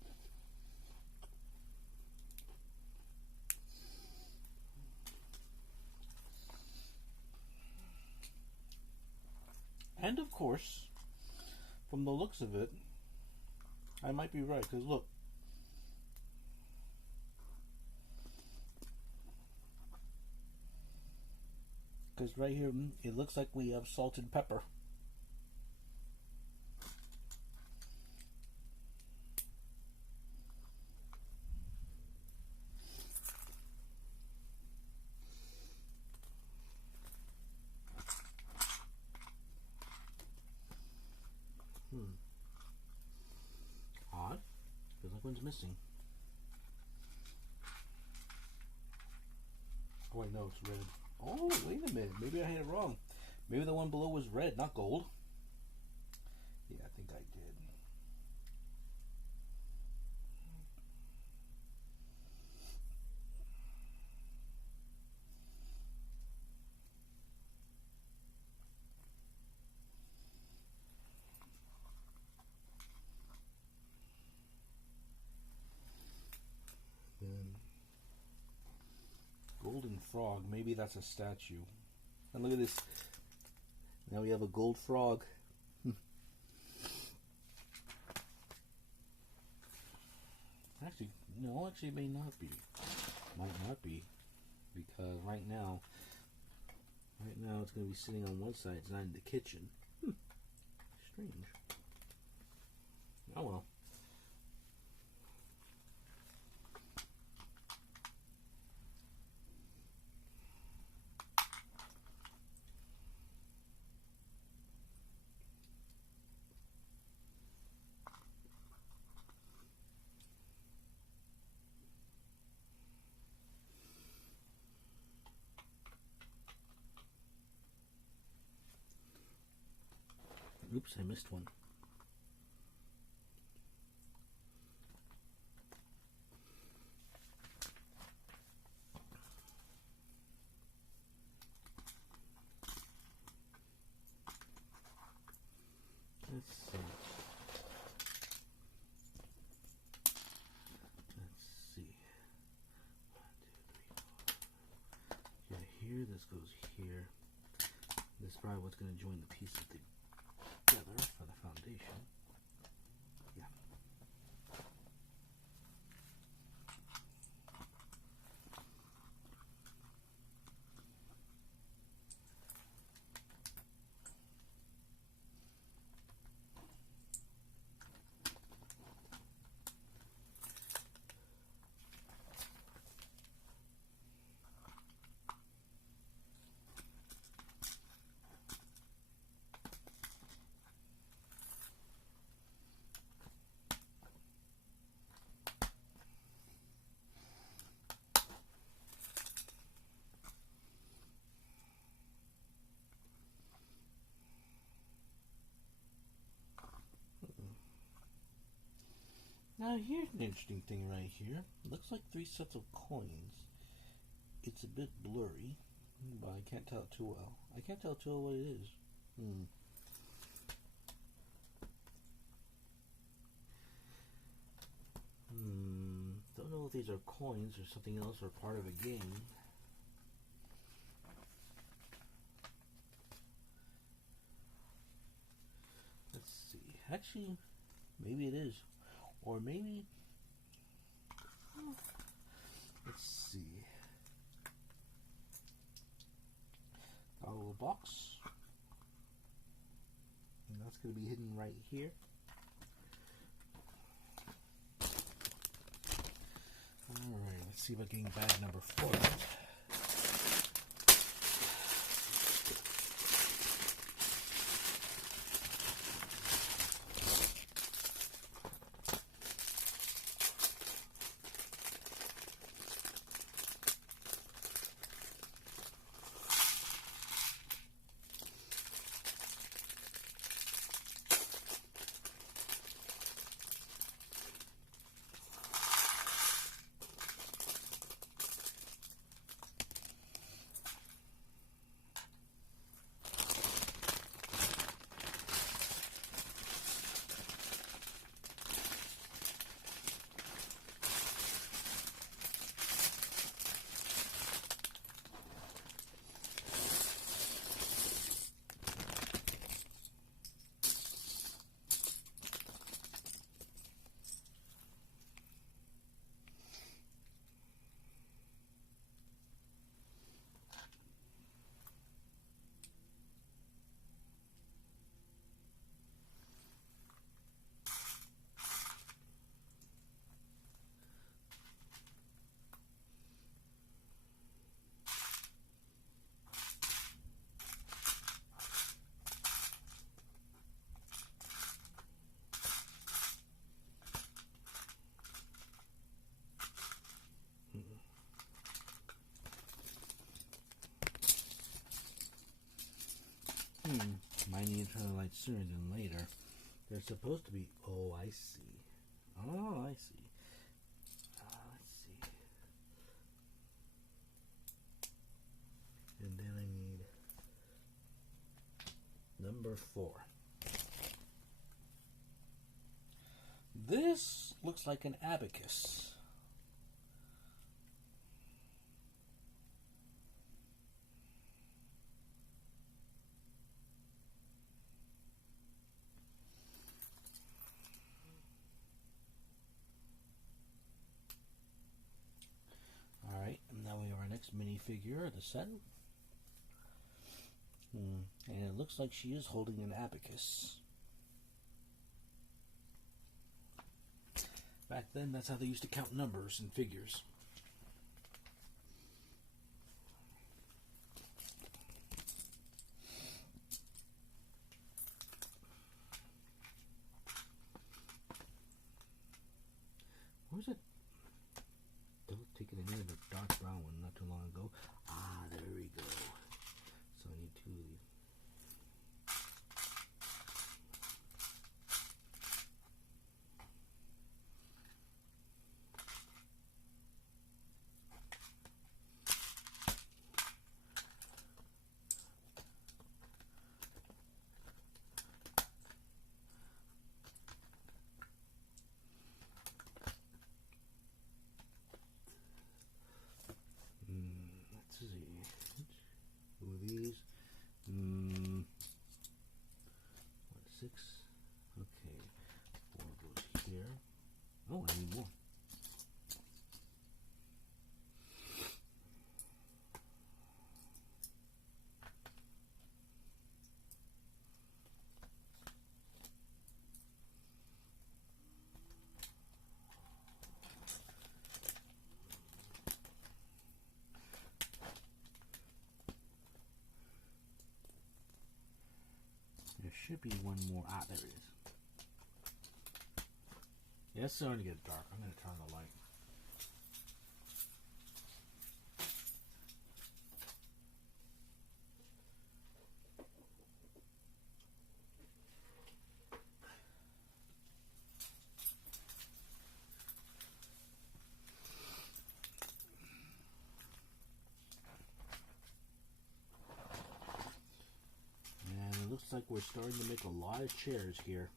And of course, from the looks of it, I might be right, because look. Because right here, it looks like we have salt and pepper. Odd. Feels like one's missing. Oh wait, no, it's red. Oh, wait a minute. Maybe I had it wrong. Maybe the one below was red, not gold. Yeah, I think I did. Golden frog. Maybe that's a statue. And look at this. Now we have a gold frog. Actually, no, actually it may not be. Might not be. Because right now it's going to be sitting on one side. It's not in the kitchen. Strange. Oh well. Oops, I missed one. Let's see. Yeah, here, this goes here. This is probably what's going to join the pieces together for the foundation. Yeah. Now here's an interesting thing right here. Looks like 3 sets of coins. It's a bit blurry, but I can't tell too well. I can't tell too well what it is. Don't know if these are coins or something else or part of a game. Let's see. Actually, maybe it is. Or maybe, let's see, got a little box, and that's going to be hidden right here. Alright, let's see if I can get bag number 4 out. Might need to turn the light sooner than later. They're supposed to be. Oh, I see. Oh, I see. Let's see. And then I need number 4. This looks like an abacus. Alright, and now we have our next minifigure of the set. And it looks like she is holding an abacus. Back then, that's how they used to count numbers and figures. Where's it? I was taking a near the dark brown one not too long ago. Ah, there we go. So I need 2 of these. Let's see. 2 of these. 6. Okay. 4 goes here. Oh, I need more. There should be one more. Ah, there it is. Yeah, it's starting to get dark. I'm going to turn the light. And it looks like we're starting to make a lot of chairs here.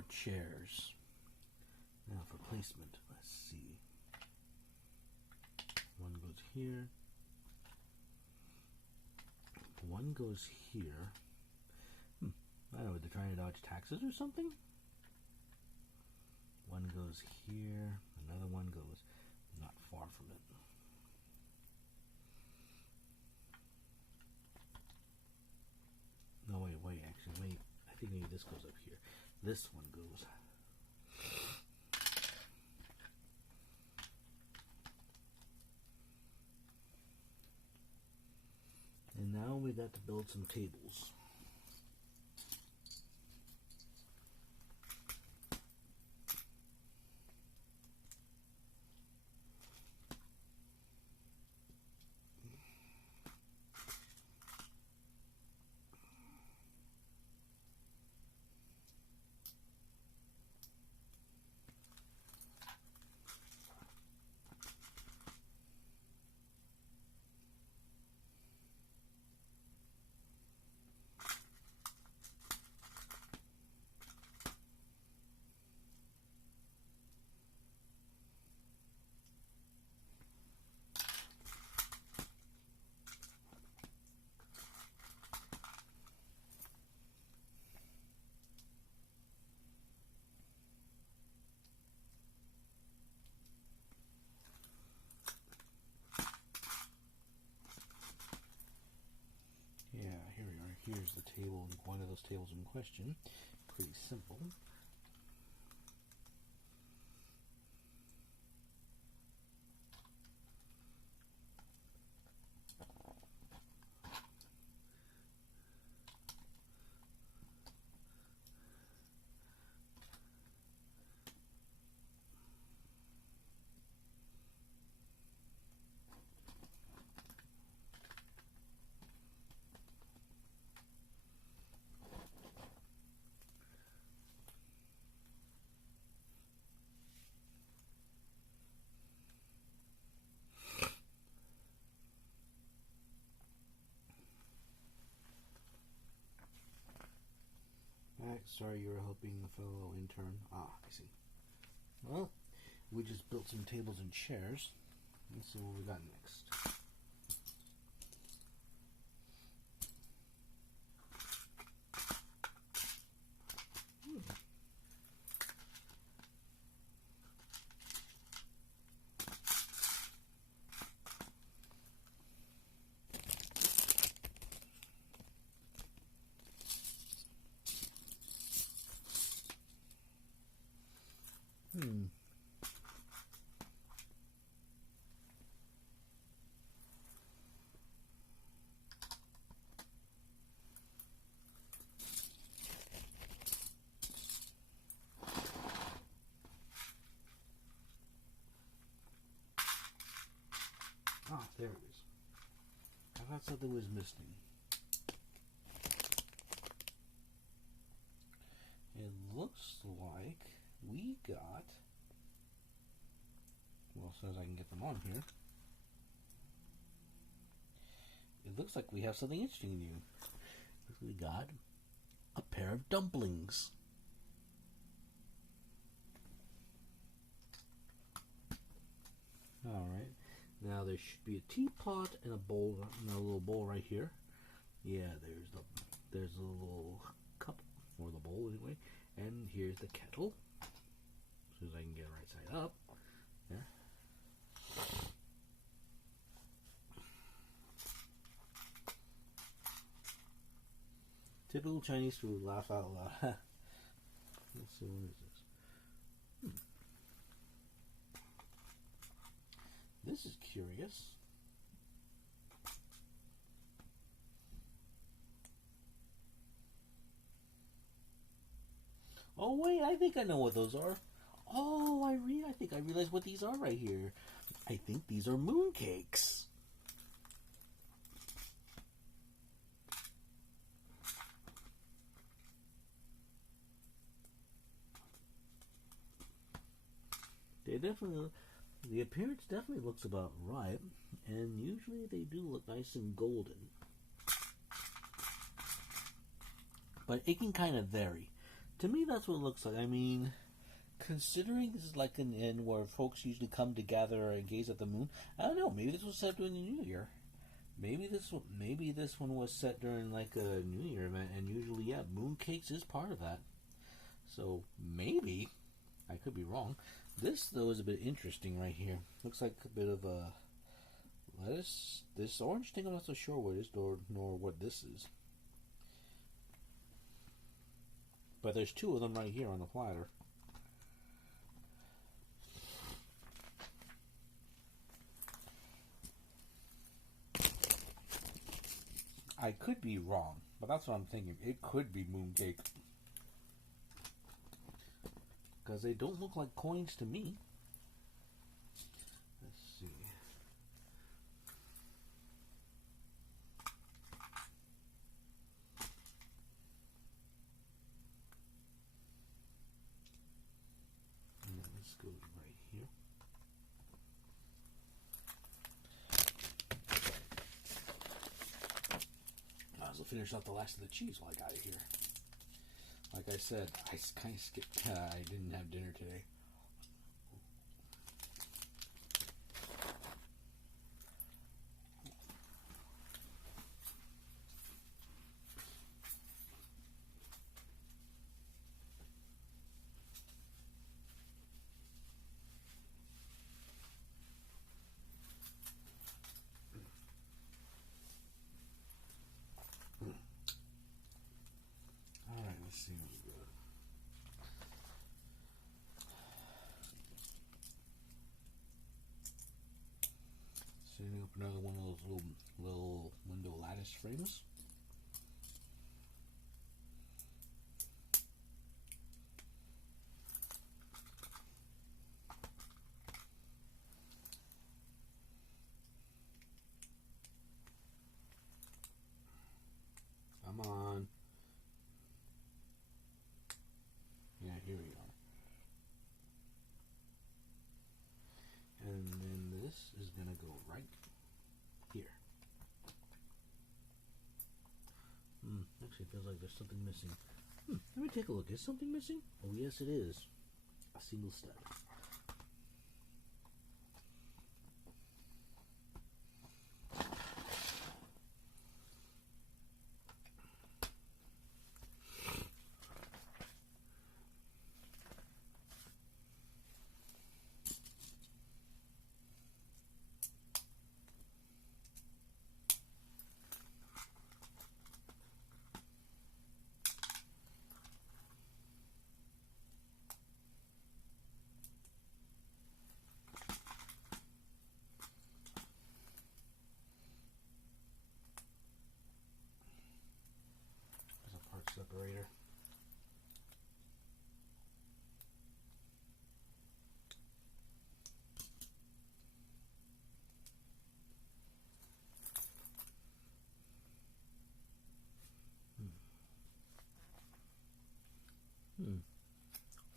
more chairs. Now for placement, let's see. One goes here. One goes here. I don't know, they're trying to dodge taxes or something? One goes here. Another one goes not far from it. No, wait, actually, wait. I think maybe this goes up here. This one goes. And now we got to build some tables. Here's the table, one of those tables in question. Pretty simple. Sorry, you were helping the fellow intern. Ah, I see. Well, we just built some tables and chairs. Let's see what we got next. Ah, there it is. I thought something was missing. It looks like we got, well, as soon as I can get them on here, it looks like we have something interesting new. We got a pair of dumplings. Alright. Now there should be a teapot and a bowl, and a little bowl right here. Yeah, there's a little cup, or the bowl anyway. And here's the kettle. As soon as I can get it right side up. There. Typical Chinese food, laugh out loud. Let's see, what is this? This is curious. Oh wait, I think I know what those are. Oh, I think I realize what these are right here. I think these are moon cakes. They definitely, the appearance definitely looks about right, and usually they do look nice and golden. But it can kind of vary. To me, that's what it looks like. I mean, considering this is like an inn where folks usually come to gather and gaze at the moon, I don't know. Maybe this was set during the New Year. Maybe this one was set during like a New Year event, and usually, yeah, mooncakes is part of that. So maybe I could be wrong. This though is a bit interesting right here. Looks like a bit of a lettuce. This orange thing I'm not so sure what it is, nor what this is. But there's two of them right here on the platter. I could be wrong, but that's what I'm thinking. It could be mooncake. Because they don't look like coins to me. Let's see. And this goes right here. I also finished off the last of the cheese while I got it here. Like I said, I kind of skipped. I didn't have dinner today. All right, let's see what we got. Setting up another one of those little window lattice frames. Come on. Yeah, here we are. And then this is going to go right here. Actually, feels like there's something missing. Let me take a look. Is something missing? Oh, yes, it is. A single step. Separator.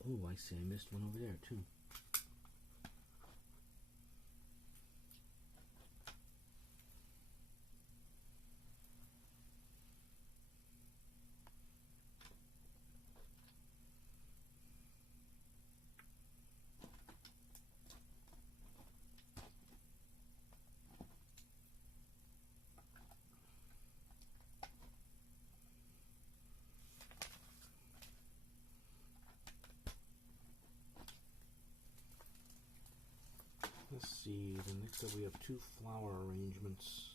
Oh, I see. I missed one over there too. Let's see, then next up we have two flower arrangements.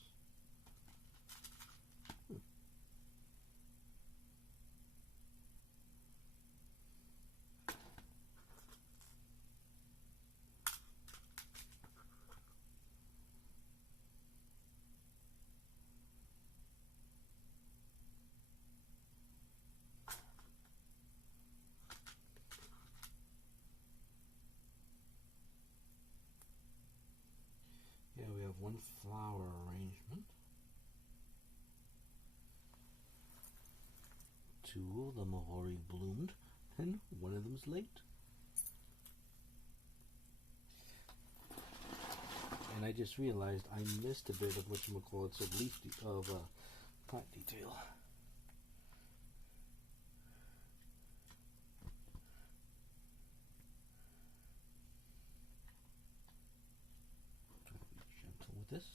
Yeah, we have one flower arrangement. Two of them have already bloomed, and one of them's late. And I just realized I missed a bit of whatchamacallit of plant detail. with this.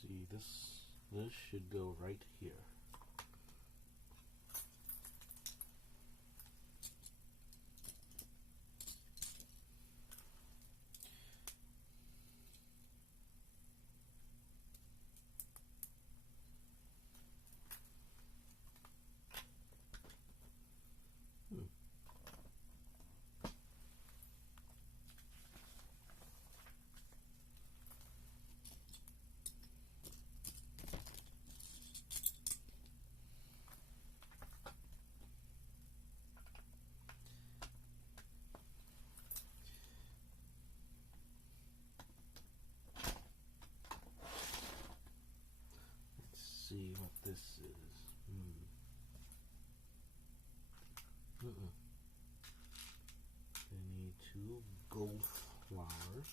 See, this should go right here. See what this is. I need 2 gold flowers.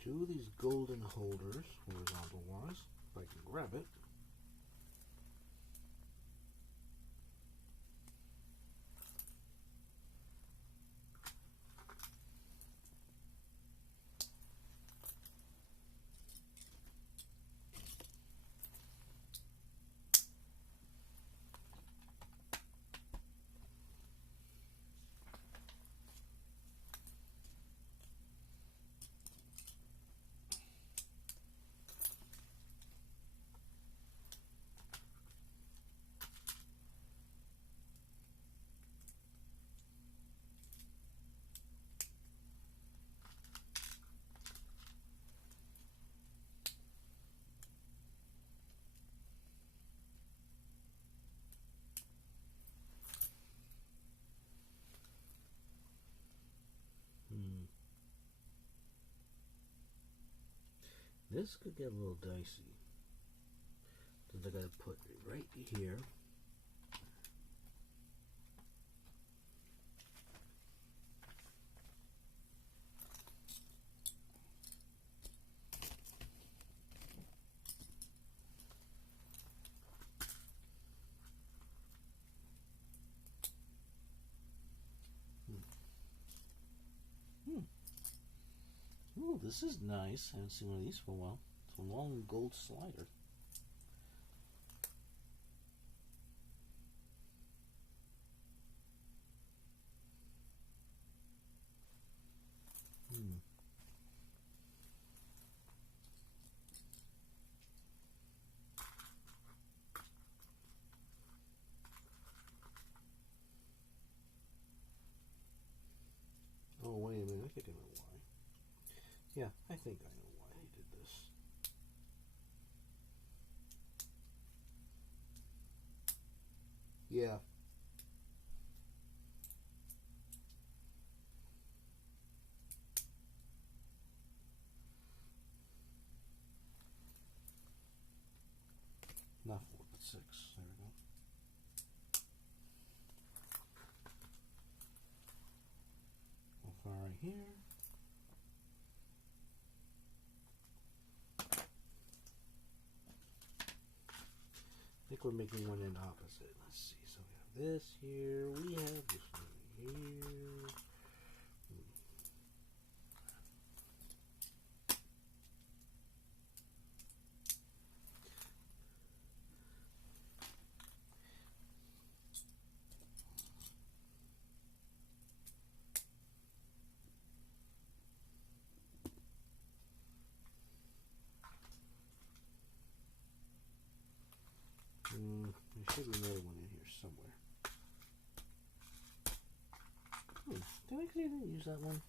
Two of these golden holders, horizontal ones, if I can grab it. This could get a little dicey. Because I gotta put it right here. Ooh, this is nice. I haven't seen one of these for a while. It's a long gold slider. Oh, wait a minute. I think I know why. Yeah, I think I know why he did this. Yeah. Not 4, but 6. There we go. How far right here? I think we're making one end opposite. Let's see. So we have this here. We have this one here. There should be another one in here somewhere. Did I actually use that one?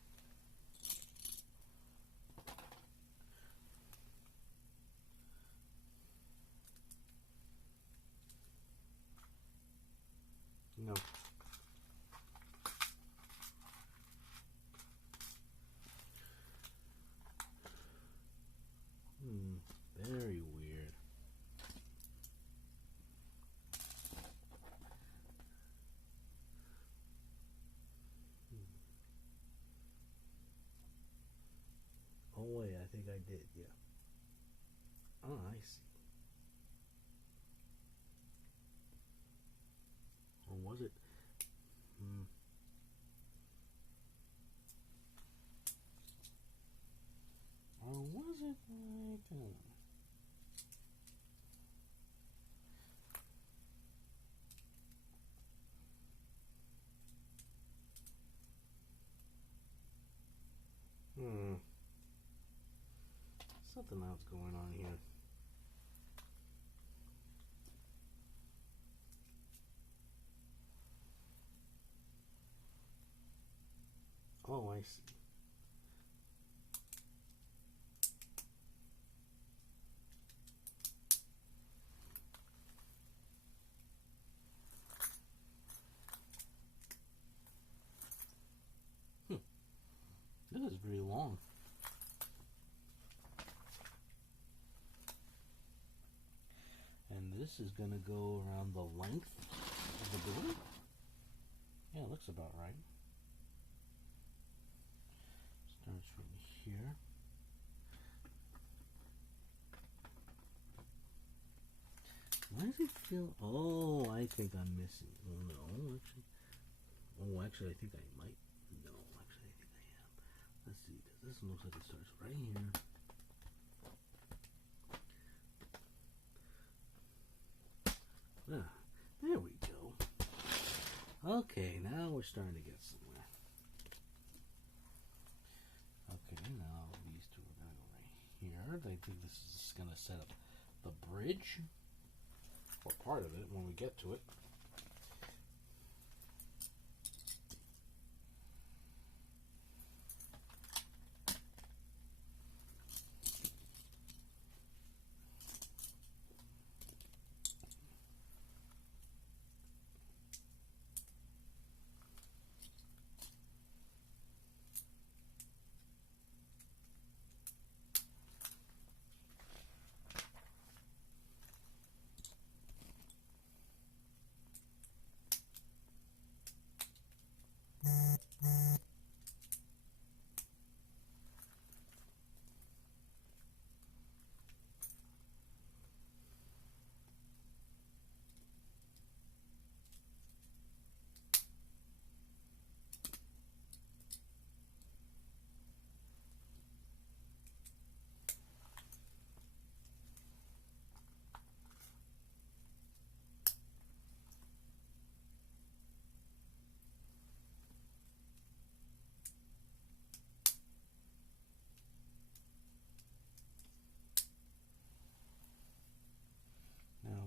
think I did, yeah. Oh, I see. Or was it? Or was it like... Something else going on here. Oh, I see. This is pretty long. And this is going to go around the length of the building. Yeah, it looks about right. Starts from here. Why does it feel... Oh, I think I'm missing. Oh, no, actually. Oh, actually, I think I might. No, actually, I think I am. Let's see. This looks like it starts right here. Ah, there we go. Okay, now we're starting to get somewhere. Okay, now these two are going to go right here. I think this is going to set up the bridge. Or part of it when we get to it.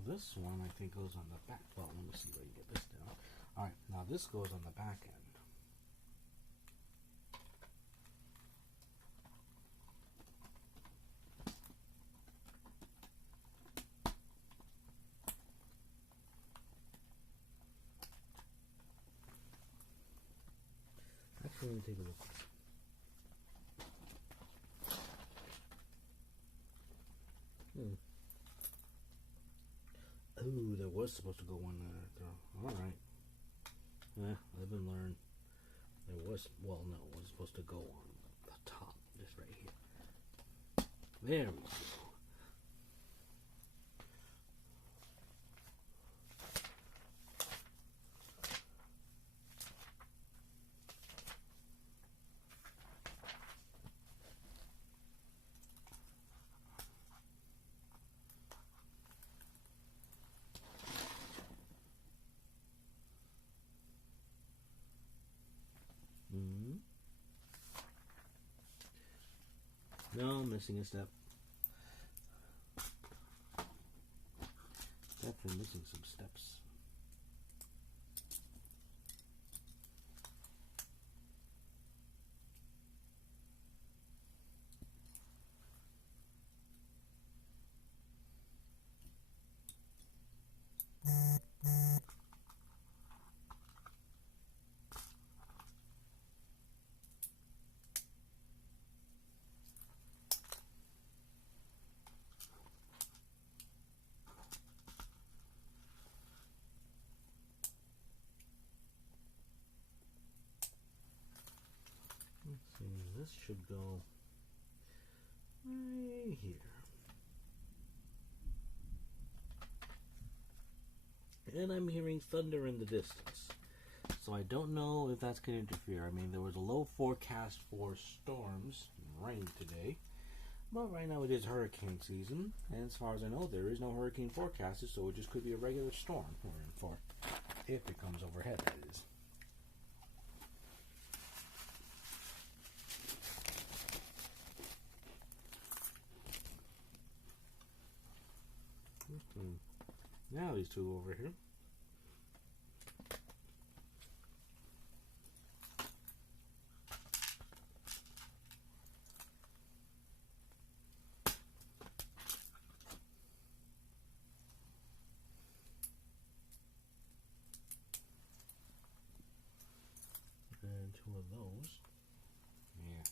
This one I think goes on the back. Well, let me see if I can get this down. Alright, now this goes on the back end. Actually, let me take a look. Oh, there was supposed to go one there. Alright. Yeah, live and learn. There was, well, no, it was supposed to go on the top, just right here. There we go. No, I'm missing a step. Definitely missing some steps. Let's see, this should go right here. And I'm hearing thunder in the distance. So I don't know if that's going to interfere. I mean, there was a low forecast for storms and rain today. But right now it is hurricane season. And as far as I know, there is no hurricane forecasted. So it just could be a regular storm we're in for. If it comes overhead, that is. Now these two over here. And two of those. Yeah.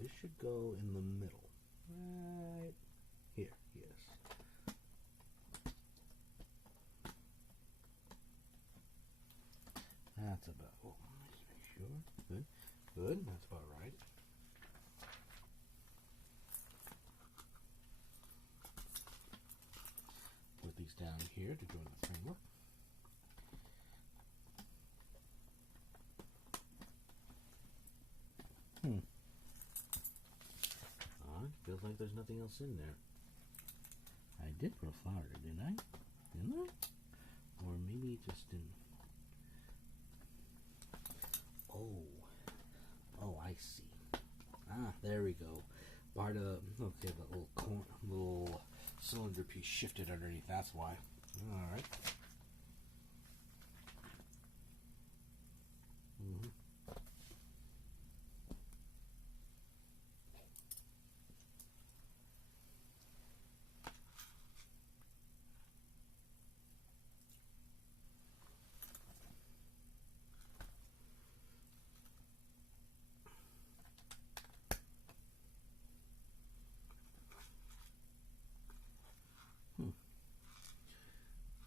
This should go in the middle. Right here, yes. That's about, oh, let's make sure. Good, good, that's about right. Put these down here to go in the framework. Feels like there's nothing else in there. I did put a flower there, didn't I? Didn't I? Or maybe it just didn't. Oh, I see. Ah, there we go. Part of, okay, the little cylinder piece shifted underneath. That's why. All right.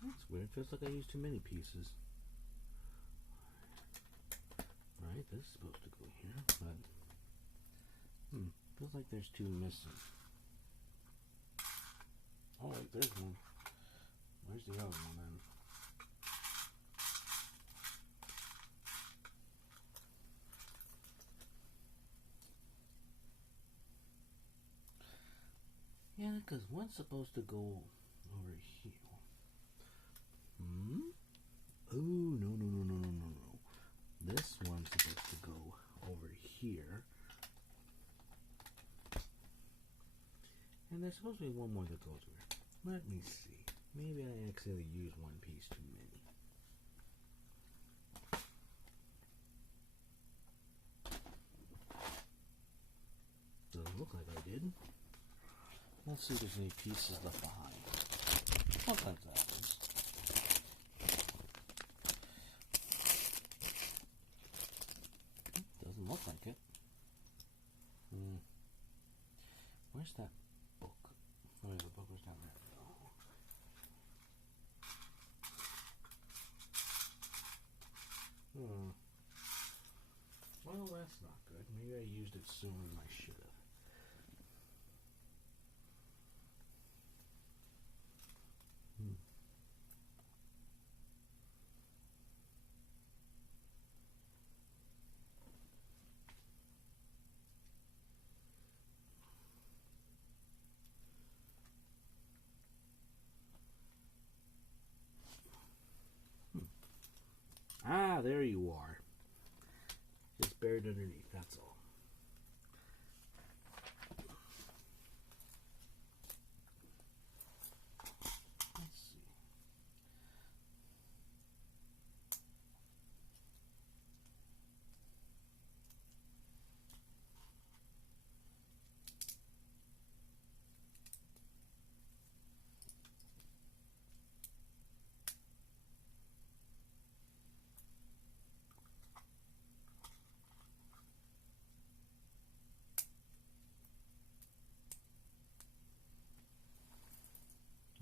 That's weird. Feels like I used too many pieces. Right, this is supposed to go here, but feels like there's two missing. Oh wait, there's one. Where's the other one then? Yeah, because one's supposed to go over here. Oh, no. This one's supposed to go over here. And there's supposed to be one more that goes over. Let me see. Maybe I accidentally used one piece too many. Doesn't look like I did. Let's see if there's any pieces left behind. Sometimes that happens. Doesn't look like it. Where's that book? Oh, the book was down there. Well, that's not good. Maybe I used it sooner than I should have. Ah, there you are. Just buried underneath, that's all. Let's see.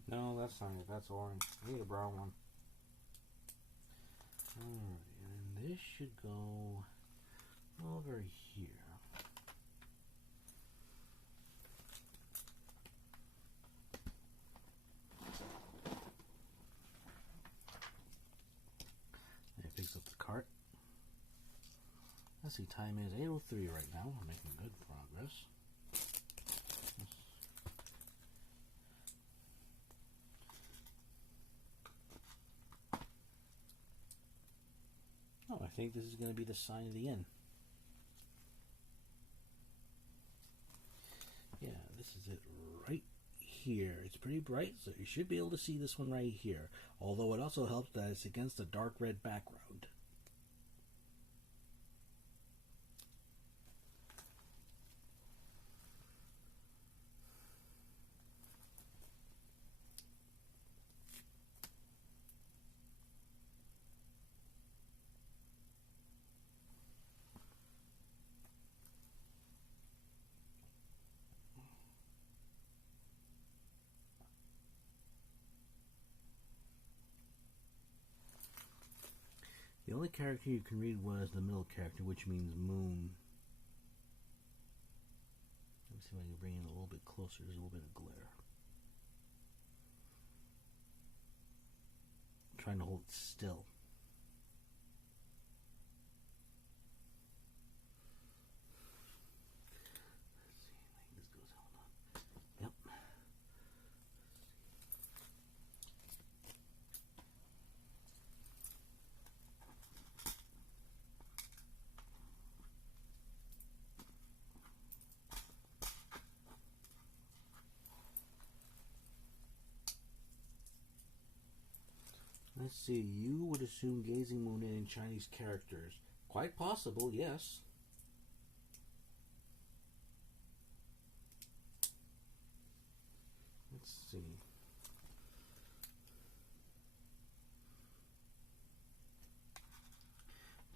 No, that's not it. That's orange. I need a brown one. Alright, and this should go over here. Let's see, time is 8:03 right now. We're making good progress. Oh, I think this is going to be the sign of the end. Yeah, this is it right here. It's pretty bright, so you should be able to see this one right here. Although it also helps that it's against a dark red background. The only character you can read was the middle character, which means moon. Let me see if I can bring it a little bit closer. There's a little bit of glare. I'm trying to hold it still. Let's see, I think this goes on. Yep. Let's see, you would assume gazing moon in Chinese characters. Quite possible, yes. Let's see.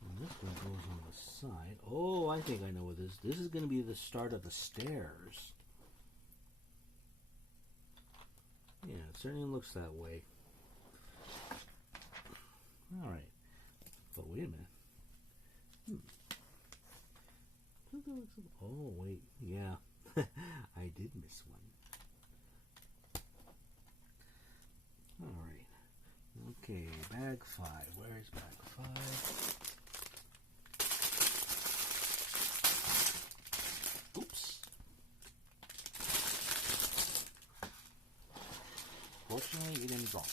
And this one goes on the side. Oh, I think I know what this is. This is going to be the start of the stairs. Yeah, it certainly looks that way. Alright. But wait a minute. Oh, wait. Yeah. I did miss one. Alright. Okay, bag 5. Where is bag 5? Oops. Fortunately, it didn't drop.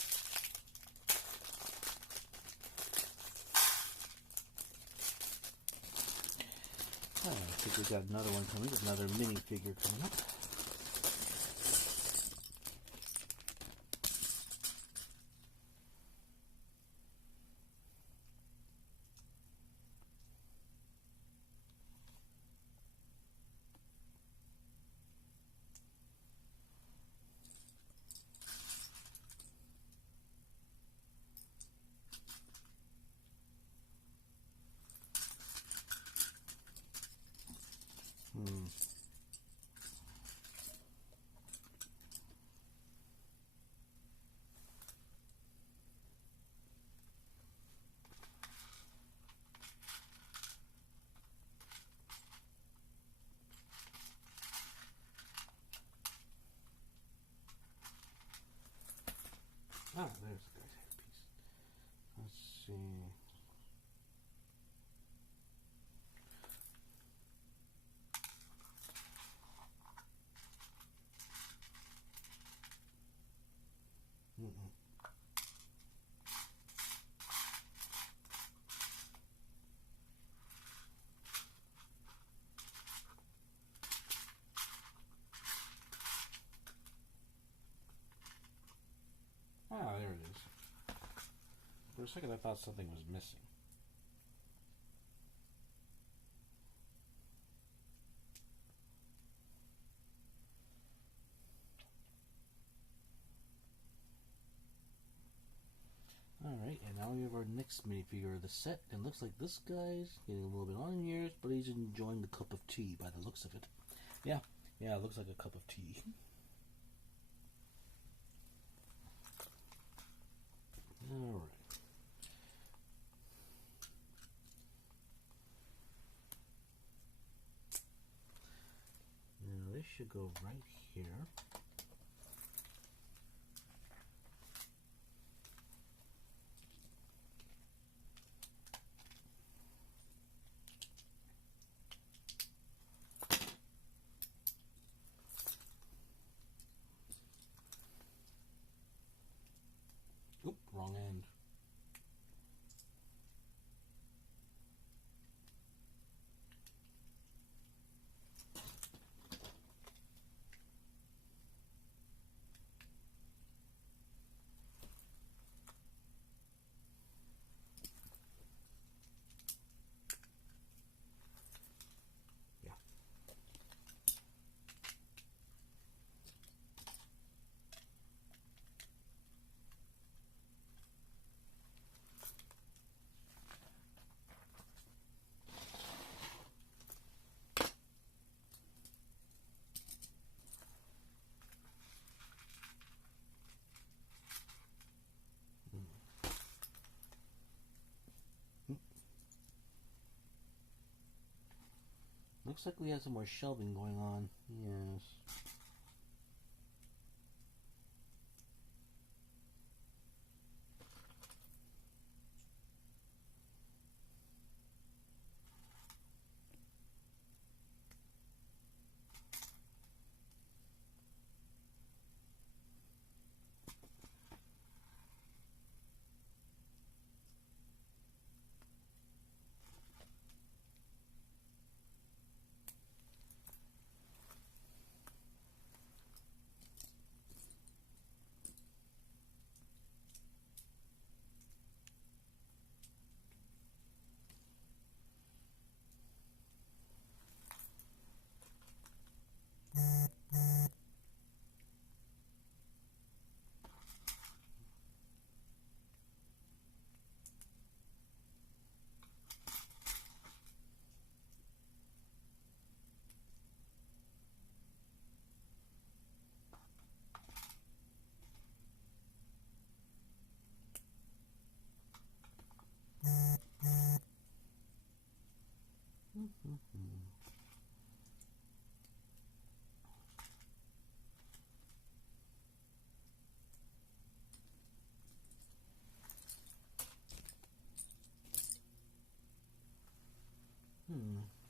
I think we got another one coming, another minifigure coming up. Ah, there's the guy's headpiece. Let's see. Ah, there it is. For a second I thought something was missing. Alright, and now we have our next minifigure of the set, and looks like this guy's getting a little bit on in years, but he's enjoying the cup of tea by the looks of it. Yeah, it looks like a cup of tea. Alright. Now this should go right here. Looks like we have some more shelving going on. Yes.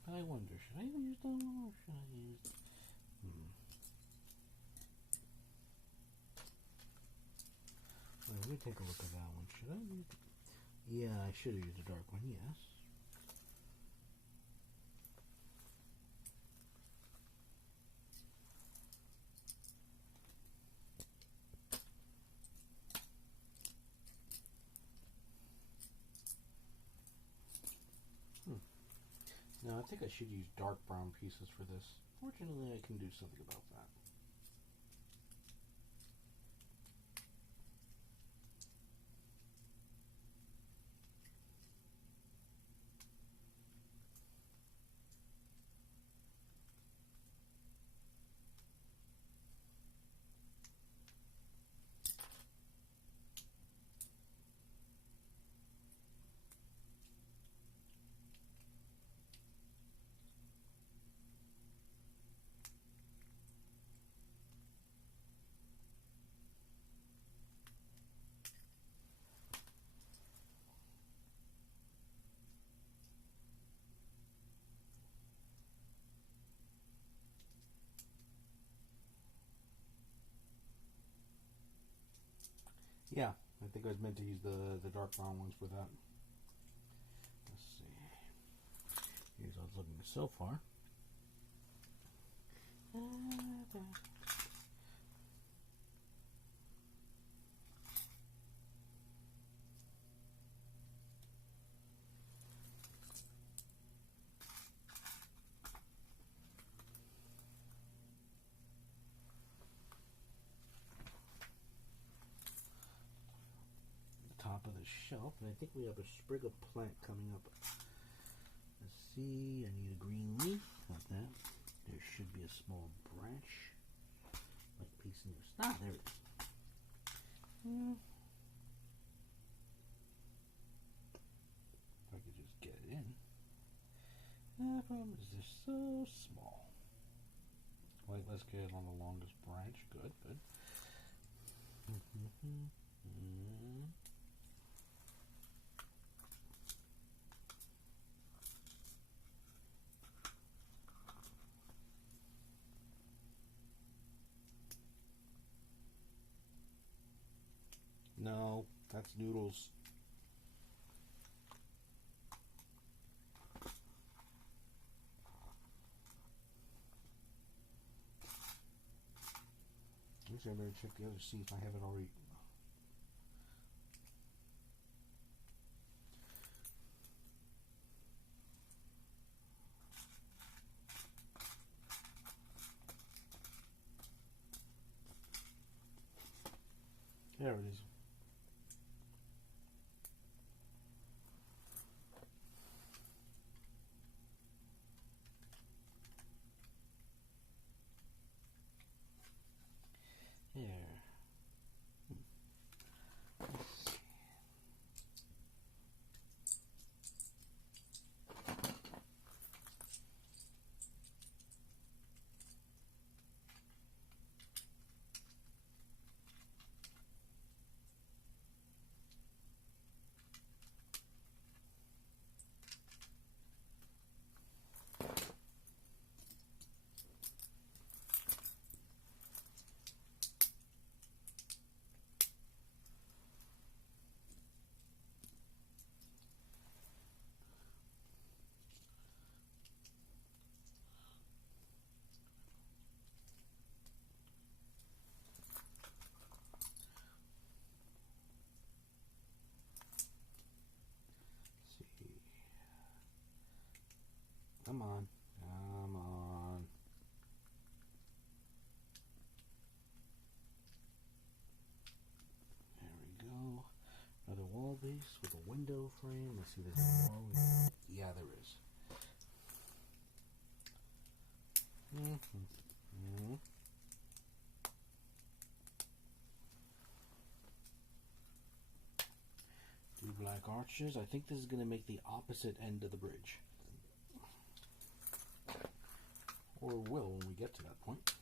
But I wonder, should I use that one or should I use... Wait, let me take a look at that one. Should I use... Yeah, I should have used the dark one, yes. No, I think I should use dark brown pieces for this. Fortunately, I can do something about that. Yeah, I think I was meant to use the dark brown ones for that. Let's see. Here's how it's looking so far. Top of the shelf, and I think we have a sprig of plant coming up. Let's see, I need a green leaf. Got that. There should be a small branch, like piece in this. Ah, there it is. If I could just get it in. The problem is they're so small. Wait, let's get it on the longest branch. Good, good. No, that's noodles. Actually, I better check the other, see if I have it already. There it is. There. Come on. Come on. There we go. Another wall base with a window frame. Let's see if there's more. Yeah, there is. Two black arches. I think this is going to make the opposite end of the bridge. Or will when we get to that point.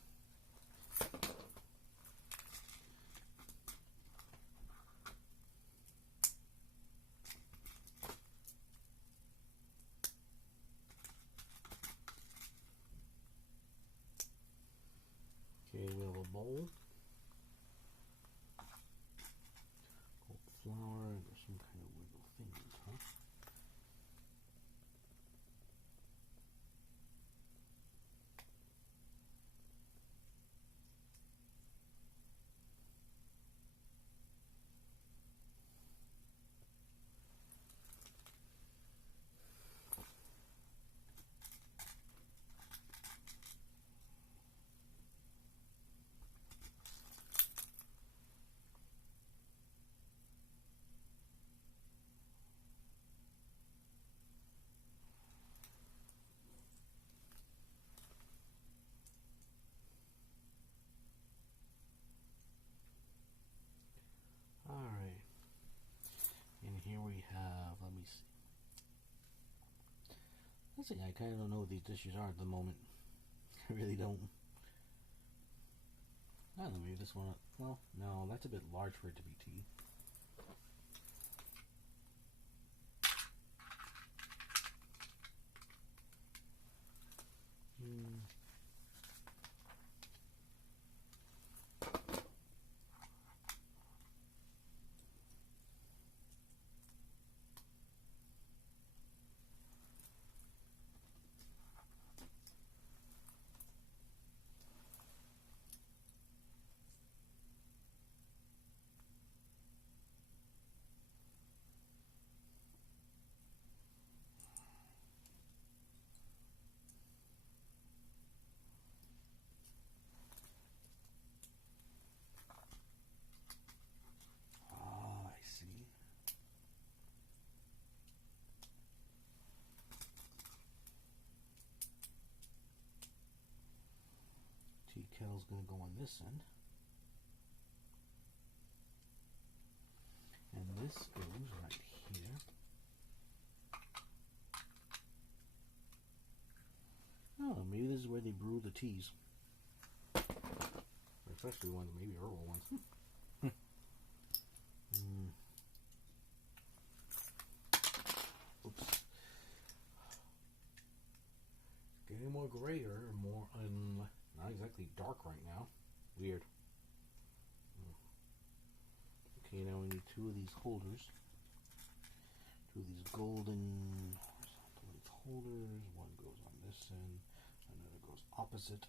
Okay, we have a bowl. Gold flower. There's some kind of wiggle things, huh? Alright. And here we have, let me see. That's it, I kind of don't know what these dishes are at the moment. I really don't. I don't know, maybe this one, well, no, that's a bit large for it to be tea. Tea kettle's going to go on this end. And this goes right here. Oh, maybe this is where they brew the teas. Especially ones, maybe herbal ones. Oops. Getting more grayer, more not exactly dark right now. Weird. Okay, now we need two of these holders. Two of these golden holders. One goes on this end, another goes opposite.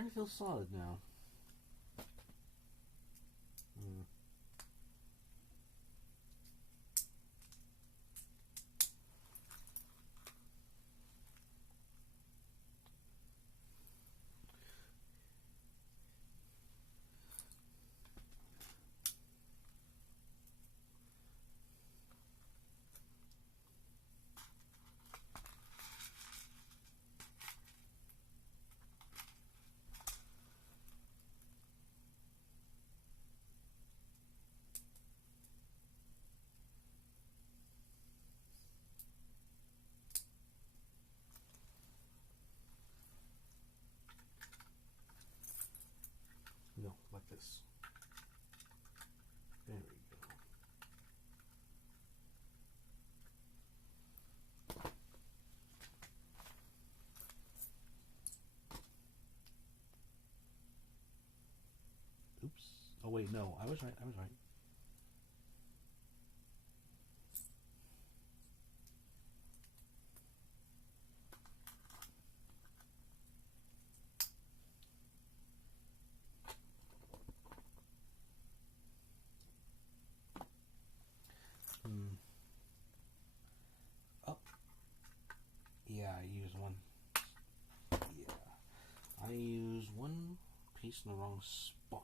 starting to feel solid now. No, like this. There we go. Oops. Oh wait, no, I was right. Oh. Yeah, I use one. Yeah. I use one piece in the wrong spot.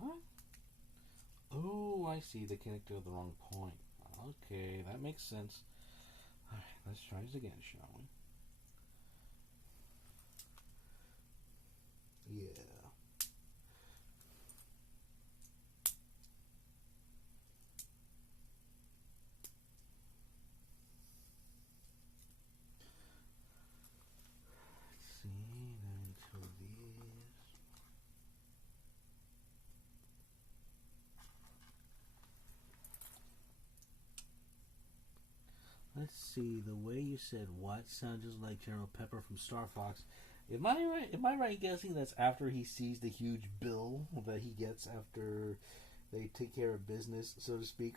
What? Oh, I see. They connected to the wrong point. Okay, that makes sense. Alright, let's try this again, shall we? Yeah. Let's see, then two of these. Let's see, the way you said what sounds just like General Pepper from Star Fox. Am I right guessing that's after he sees the huge bill that he gets after they take care of business, so to speak?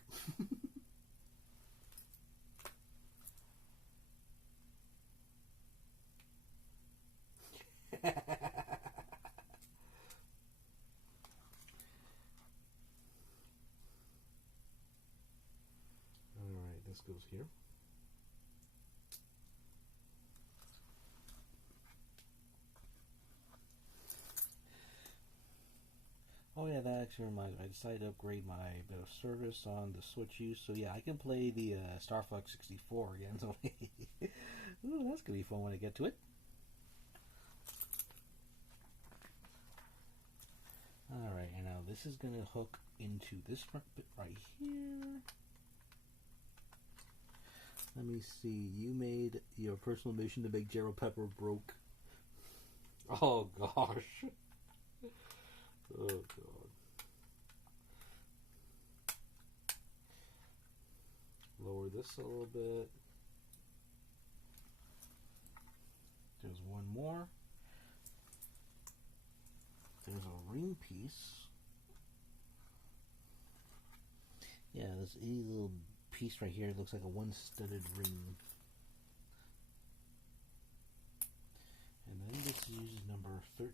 Alright, this goes here. Oh yeah, that actually reminds me. I decided to upgrade my bit of service on the Switch use, so yeah, I can play the Star Fox 64 again. So ooh, that's gonna be fun when I get to it. All right, and now this is gonna hook into this front bit right here. Let me see. You made your personal mission to make Gerald Pepper broke. Oh gosh. Oh god. Lower this a little bit. There's one more. There's a ring piece. Yeah, this little piece right here looks like a one-studded ring. And then this uses number 13.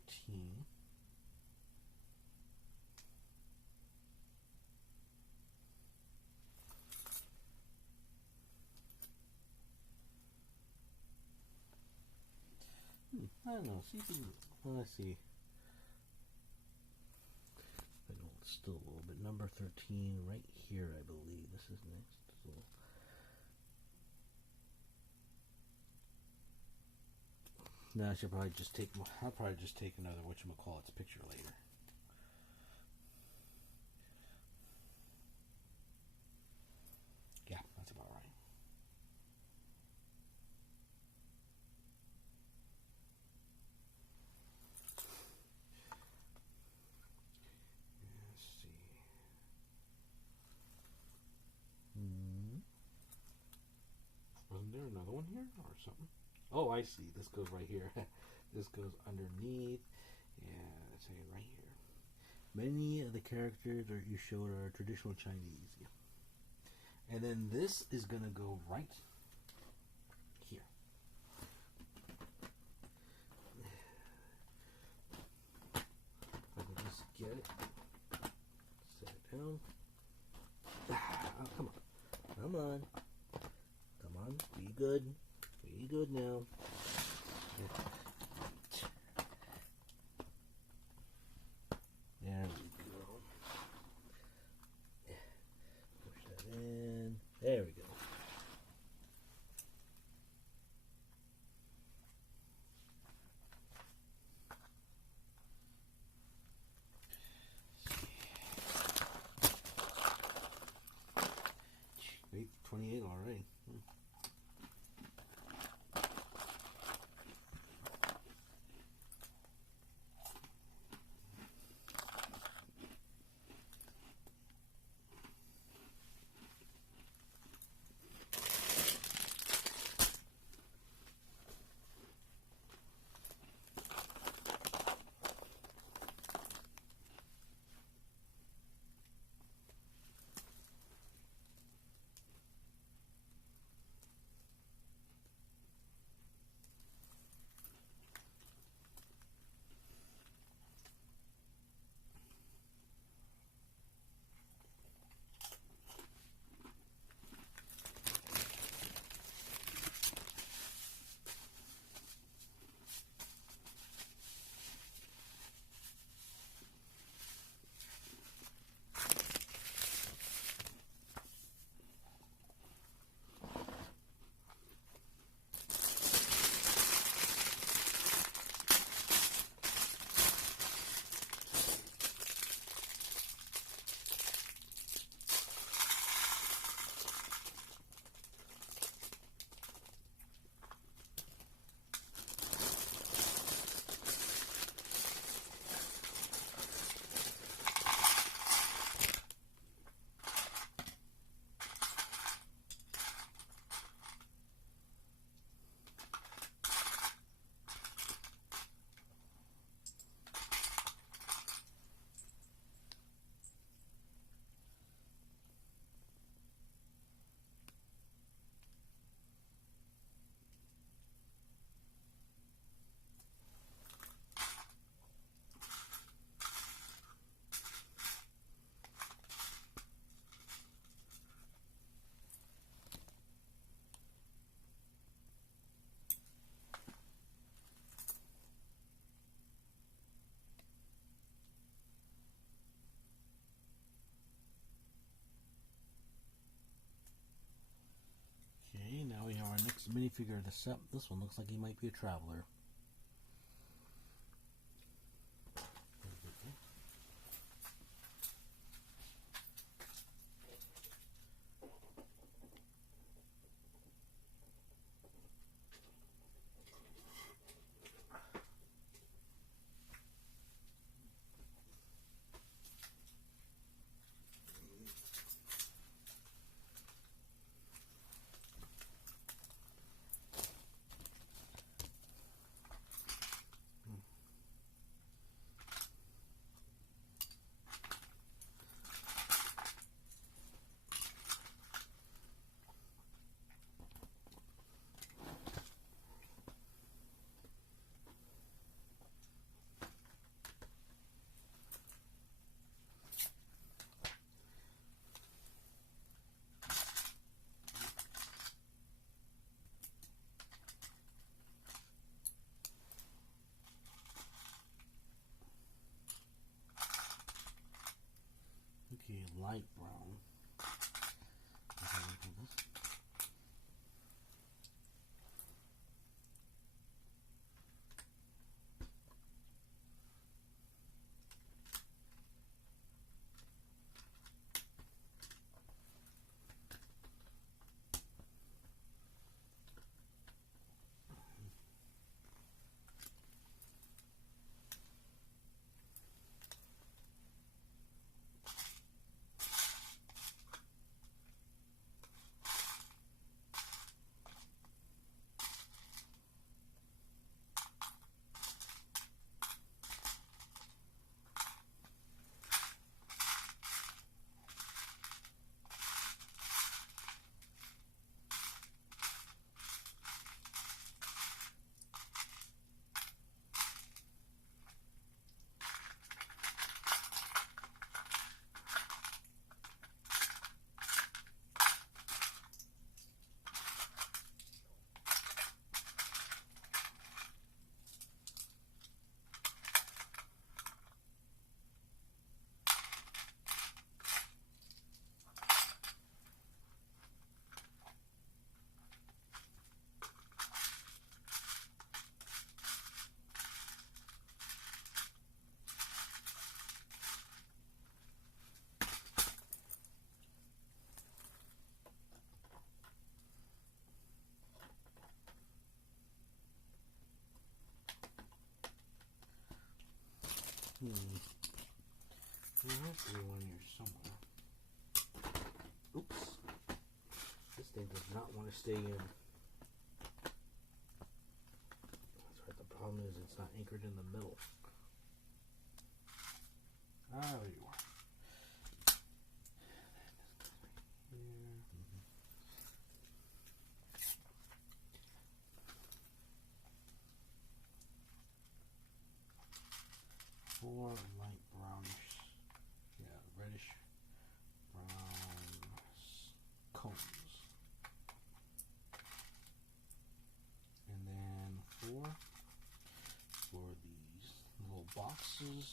I don't know. See if you can, well, let's see. I know it's still a little bit. Number 13 right here, I believe. This is next. So. No, I should probably just take. I'll probably just take another whatchamacallit's picture later. Yeah, that's about right. Let's see. Wasn't there another one here or something? Oh, I see. This goes right here. This goes underneath. Yeah, let's say right here. Many of the characters that you showed are traditional Chinese. Yeah. And then this is going to go right here. If I can just get it. Set it down. Oh, come on. Come on. Come on. Be good. Be good now. There we go. Push that in. There we go. Wait, 28 already. minifigure of the set. This one looks like he might be a traveler. Okay, light brown. There has to be one here somewhere. Oops. This thing does not want to stay in. That's right, the problem is it's not anchored in the middle. Ah, there you are. Four light brownish, reddish brown cones, and then four for these little boxes.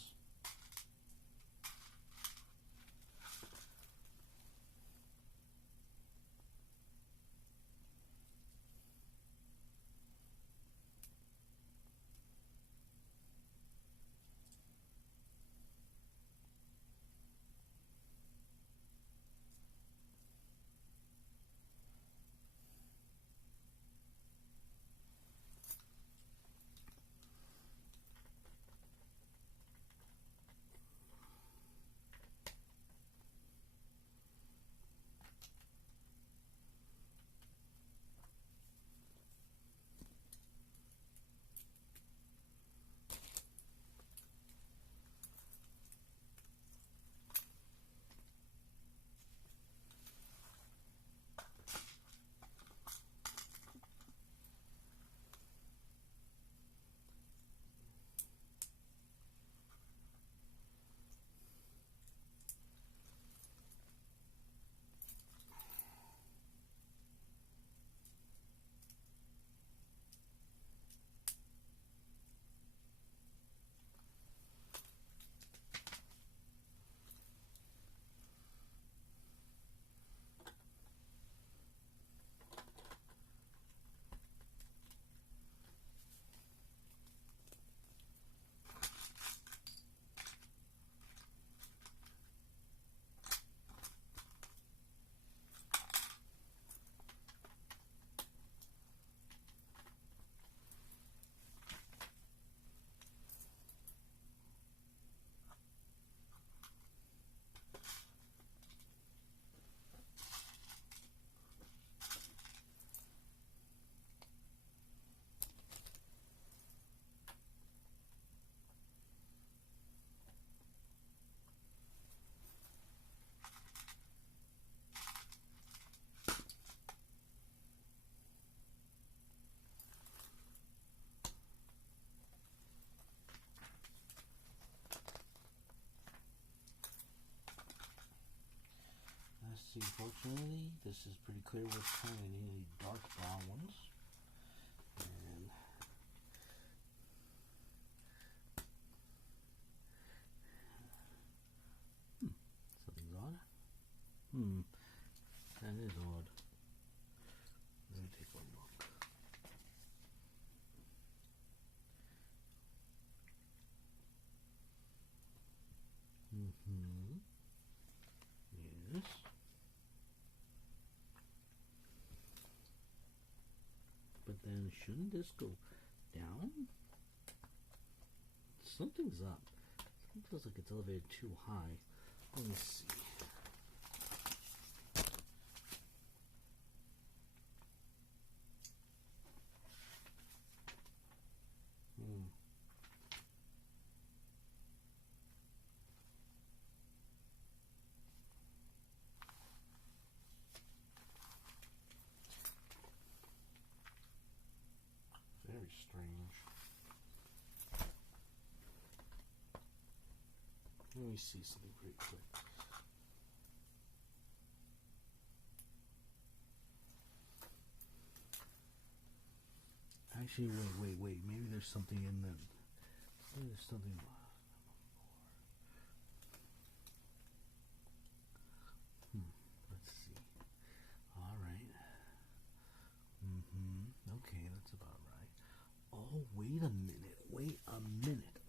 see, fortunately, this is pretty clear what's coming. We need dark brown ones. And something's odd. That is odd. Let me take one look. Yes. But then shouldn't this go down? Something's up. Something feels like it's elevated too high. Let me see. Very strange. Let me see something pretty quick. Actually, wait. Maybe there's something in them. Maybe there's something. Let's see. All right. Okay, that's about right. Oh, wait a minute.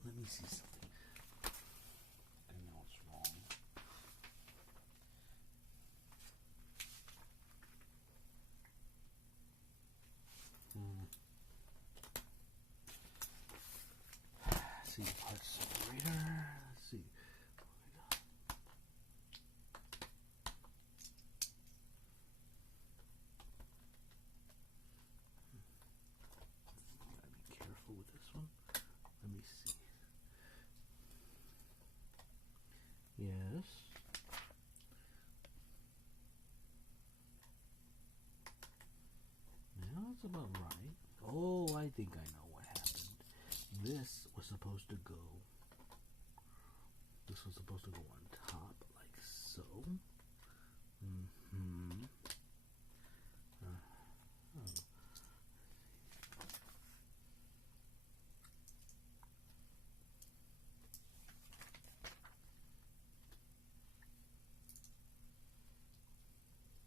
Let me see something. I know it's wrong. See, part separator. Let's see. Gotta be careful with this one. Let me see. Yes. Now it's about right. Oh, I think I know what happened. This was supposed to go. This was supposed to go on top, like so.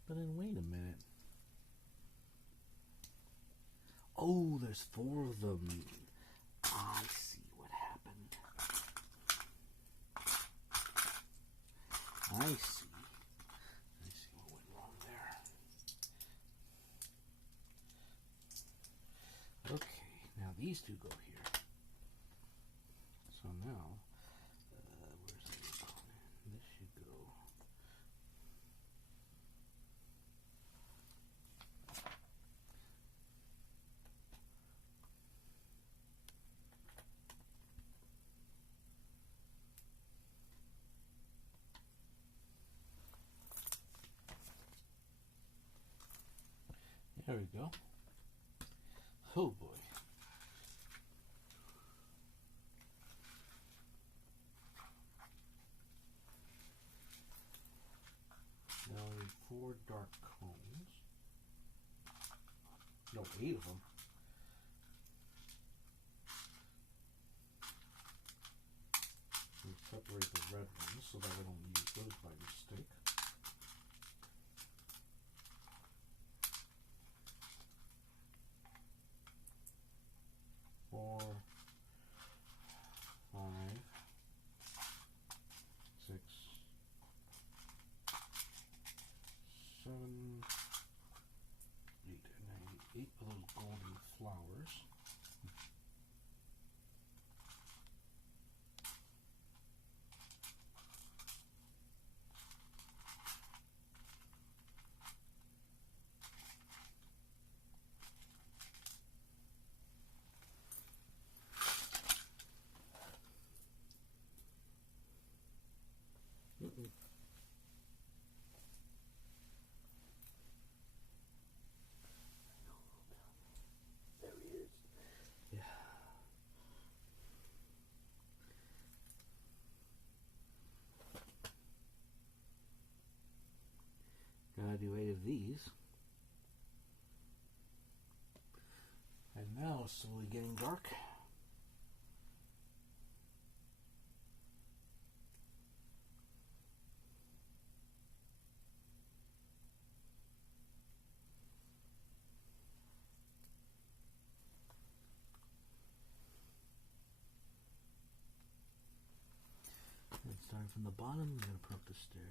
But then wait a minute. Oh, there's 4 of them. I see what happened. I see what went wrong there. Okay, now these two go here. So now, where's the opponent? This should go. There we go. Oh boy. Now I need 4 dark cones. No, 8 of them. And separate the red ones so that I don't use those by mistake. Four, 5, 6, 7, 8, and I need 8 of those golden flowers. of these. And now it's slowly getting dark. And starting from the bottom, I'm going to put up the stairs.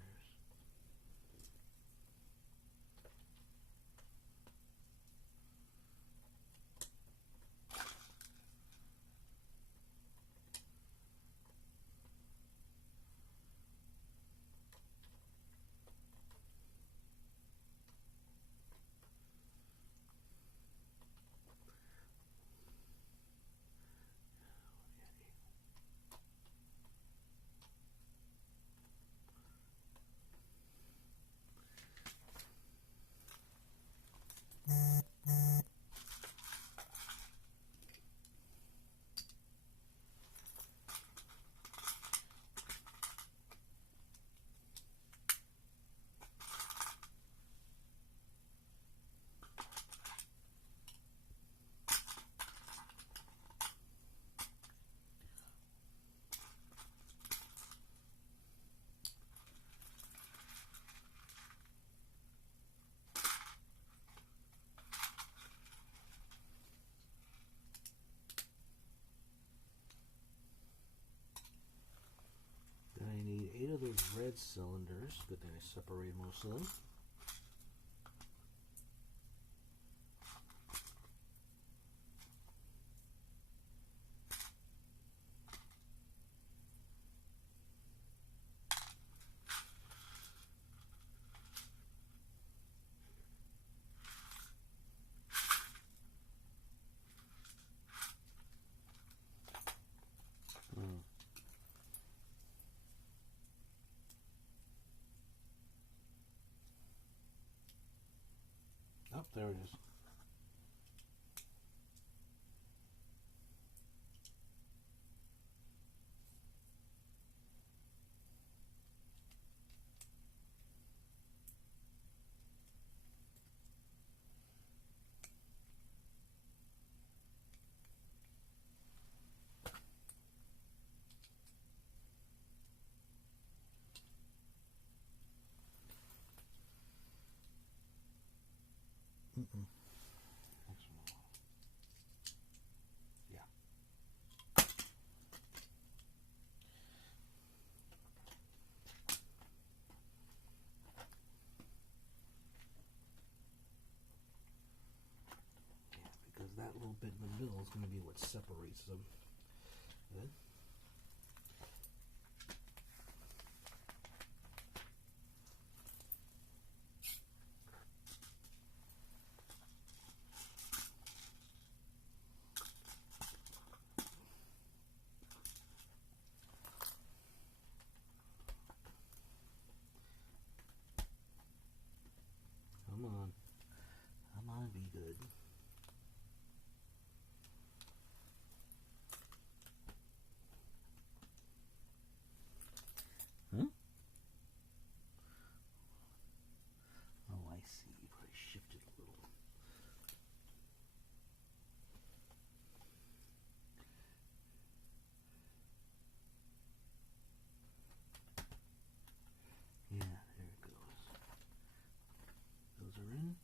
I need 8 of those red cylinders. Good thing I separated most of them. Oh, there it is. Yeah. Because that little bit in the middle is going to be what separates them. Good. Come on. Come on, be good. Huh? Oh, I see. You probably shifted a little. Yeah, there it goes. Those are in.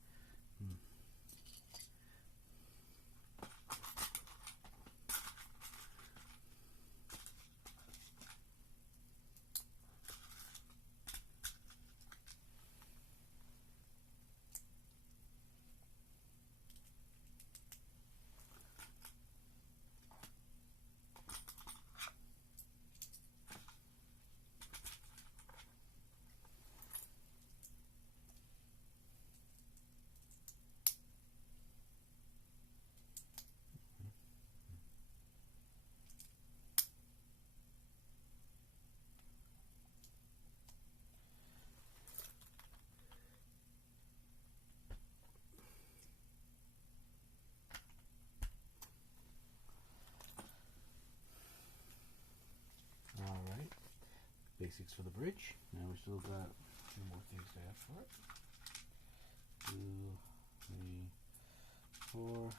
Alright, basics for the bridge. Now we still got a few more things to add for it. 4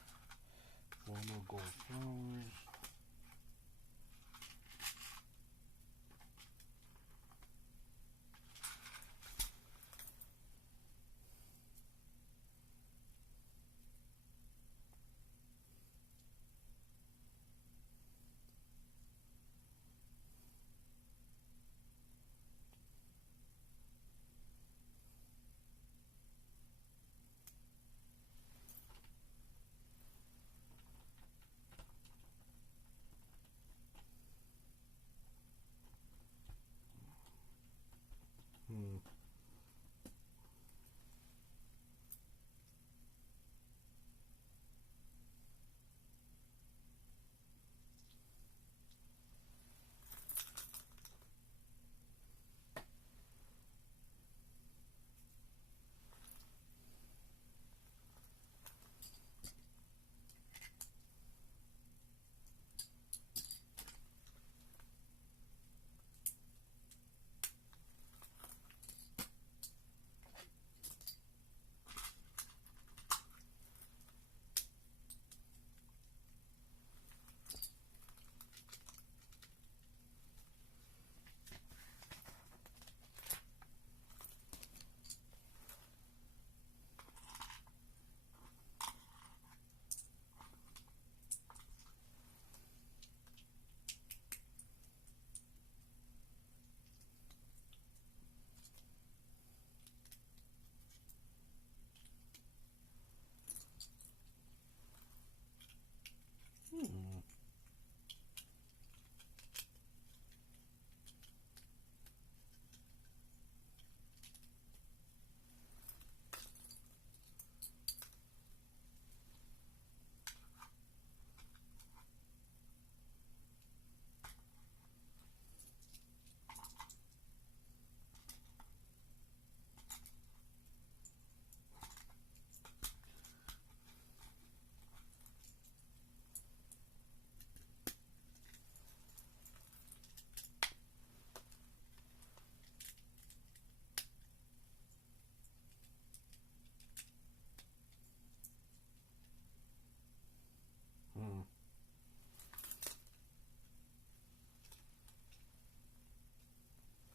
more gold flowers.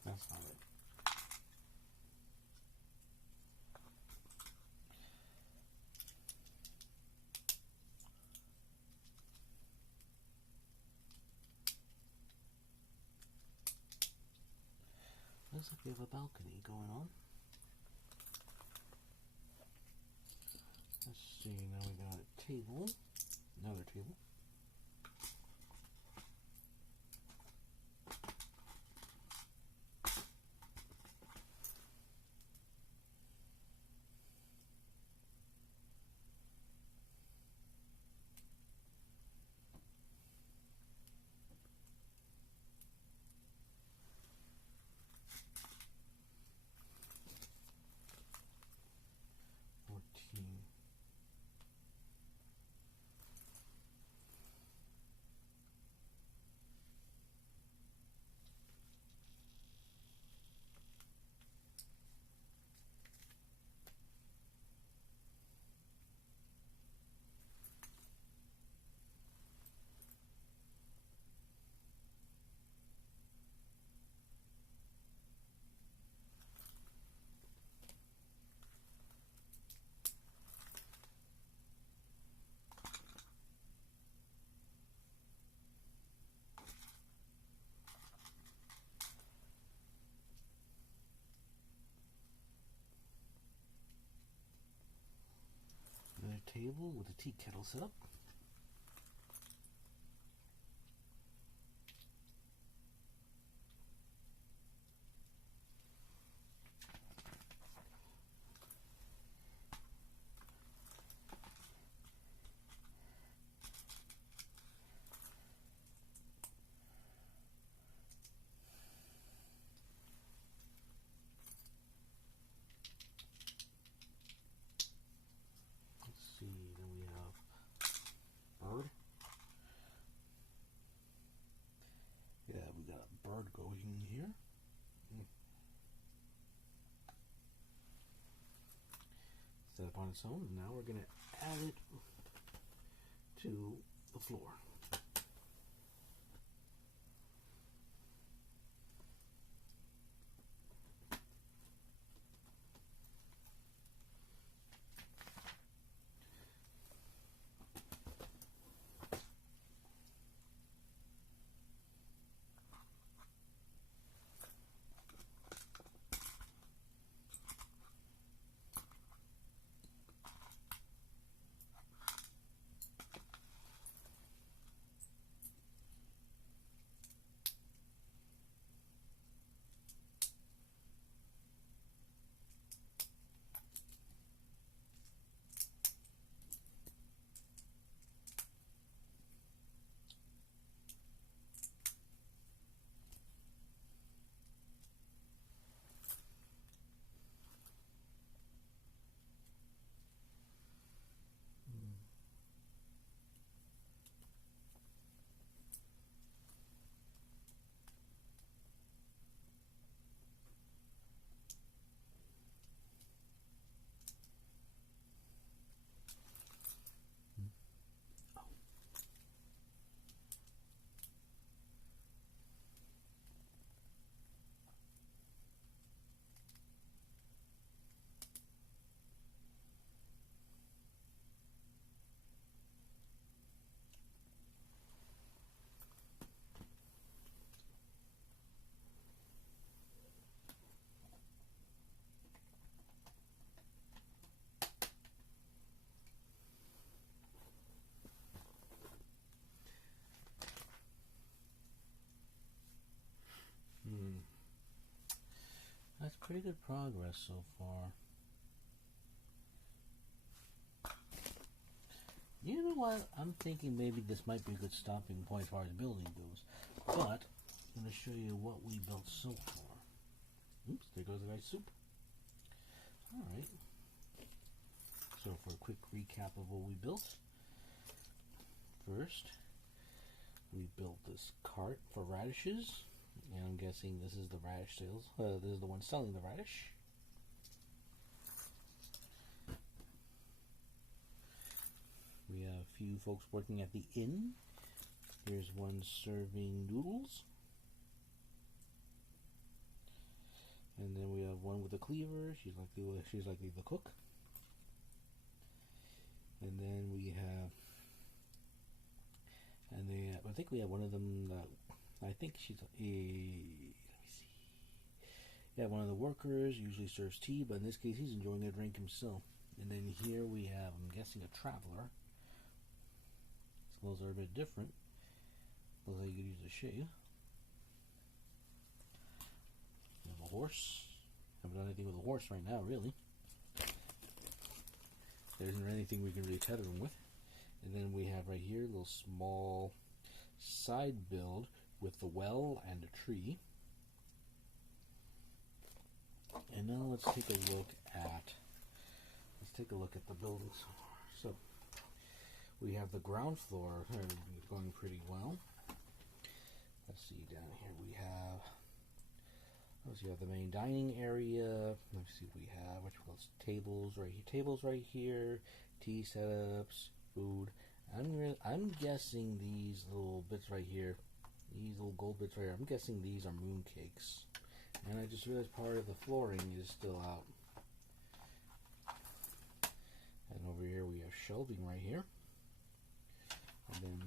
That's not it. Looks like we have a balcony going on. Let's see, now we got a table, another table. Another table with a tea kettle set up. Bird going here. Set up on its own. Now we're going to add it to the floor. That's pretty good progress so far. You know what? I'm thinking maybe this might be a good stopping point as far as building goes. But I'm going to show you what we built so far. Oops, there goes the right soup. Alright. So for a quick recap of what we built. First, we built this cart for radishes. And I'm guessing this is the radish sales. This is the one selling the radish. We have a few folks working at the inn. Here's one serving noodles. And then we have one with a cleaver. She's likely the cook. And then we have, I think we have one of them that, I think she's let me see. Yeah, one of the workers usually serves tea, but in this case he's enjoying a drink himself. And then here we have, I'm guessing, a traveler. His clothes are a bit different. Looks like he could use a shave. We have a horse. Haven't done anything with a horse right now, really. There isn't anything we can really tether him with. And then we have right here a little small side build with the well and a tree. And now let's take a look at the buildings. So we have the ground floor going pretty well. Let's see, down here we have the main dining area. Let's see, we have tables right here, tea setups, food. I'm guessing these little bits right here, these little gold bits right here, I'm guessing these are moon cakes. And I just realized part of the flooring is still out. And over here we have shelving right here. And then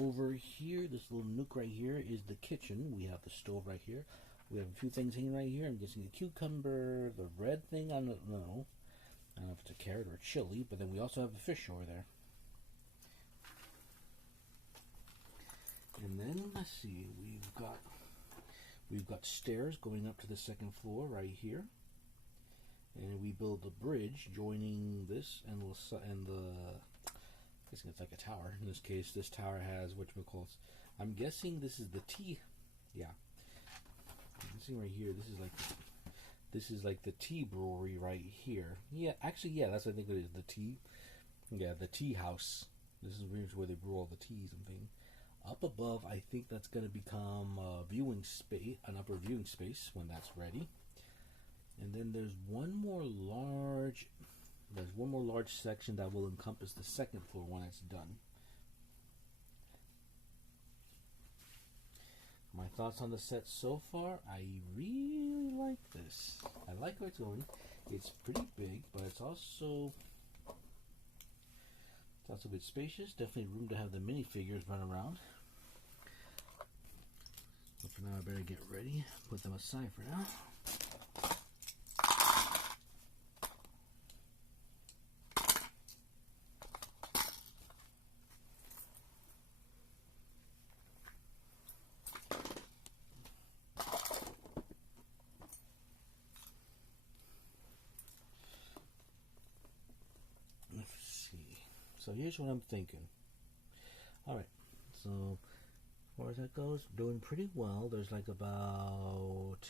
over here, this little nook right here is the kitchen. We have the stove right here. We have a few things hanging right here. I'm guessing a cucumber, the red thing, I don't know. I don't know if it's a carrot or a chili, but then we also have the fish over there. And then let's see, we've got stairs going up to the second floor right here, and we build the bridge joining this and the I guess it's like a tower. In this case, this tower has whatchamacallits. I'm guessing this is the tea. Yeah, I'm guessing right here. This is like the tea brewery right here. Yeah, actually, yeah, that's what I think it is. The tea. Yeah, the tea house. This is where they brew all the teas and things. Up above, I think that's going to become a viewing space, an upper viewing space when that's ready. And then there's one more large, There's one more large section that will encompass the second floor when it's done. My thoughts on the set so far, I really like this. I like where it's going. It's pretty big, but it's also a bit spacious. Definitely room to have the minifigures run around. But for now, I better get ready. Put them aside for now. So here's what I'm thinking. Alright, so as far as that goes, doing pretty well. There's like about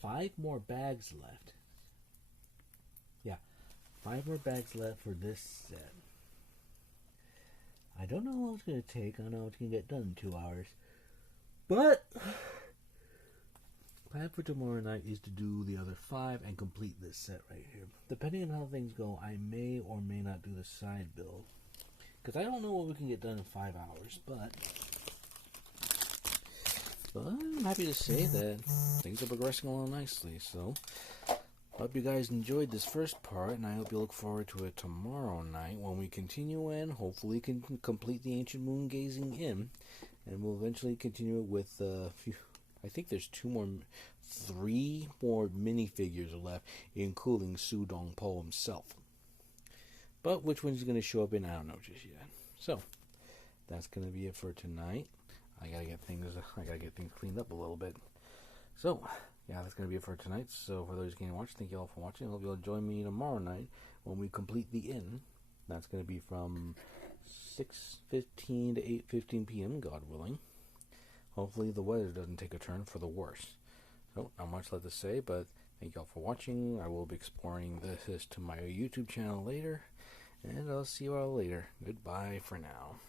5 more bags left. Yeah, 5 more bags left for this set. I don't know how long it's going to take. I don't know how it's going to get done in 2 hours. But plan for tomorrow night is to do the other 5 and complete this set right here. Depending on how things go, I may or may not do the side build. Because I don't know what we can get done in 5 hours, but I'm happy to say that things are progressing along nicely. So, hope you guys enjoyed this first part, and I hope you look forward to it tomorrow night when we continue and hopefully can complete the Ancient Moon Gazing In. And we'll eventually continue it with a few... I think there's 3 more minifigures left, including Do Sungpo himself. But which one's going to show up in, I don't know just yet. So that's going to be it for tonight. I gotta get things cleaned up a little bit. So yeah, that's going to be it for tonight. So for those who can't watch, thank you all for watching. I hope you'll join me tomorrow night when we complete the inn. That's going to be from 6:15 to 8:15 p.m. God willing. Hopefully the weather doesn't take a turn for the worse. So, not much left to say, but thank you all for watching. I will be exploring this to my YouTube channel later, and I'll see you all later. Goodbye for now.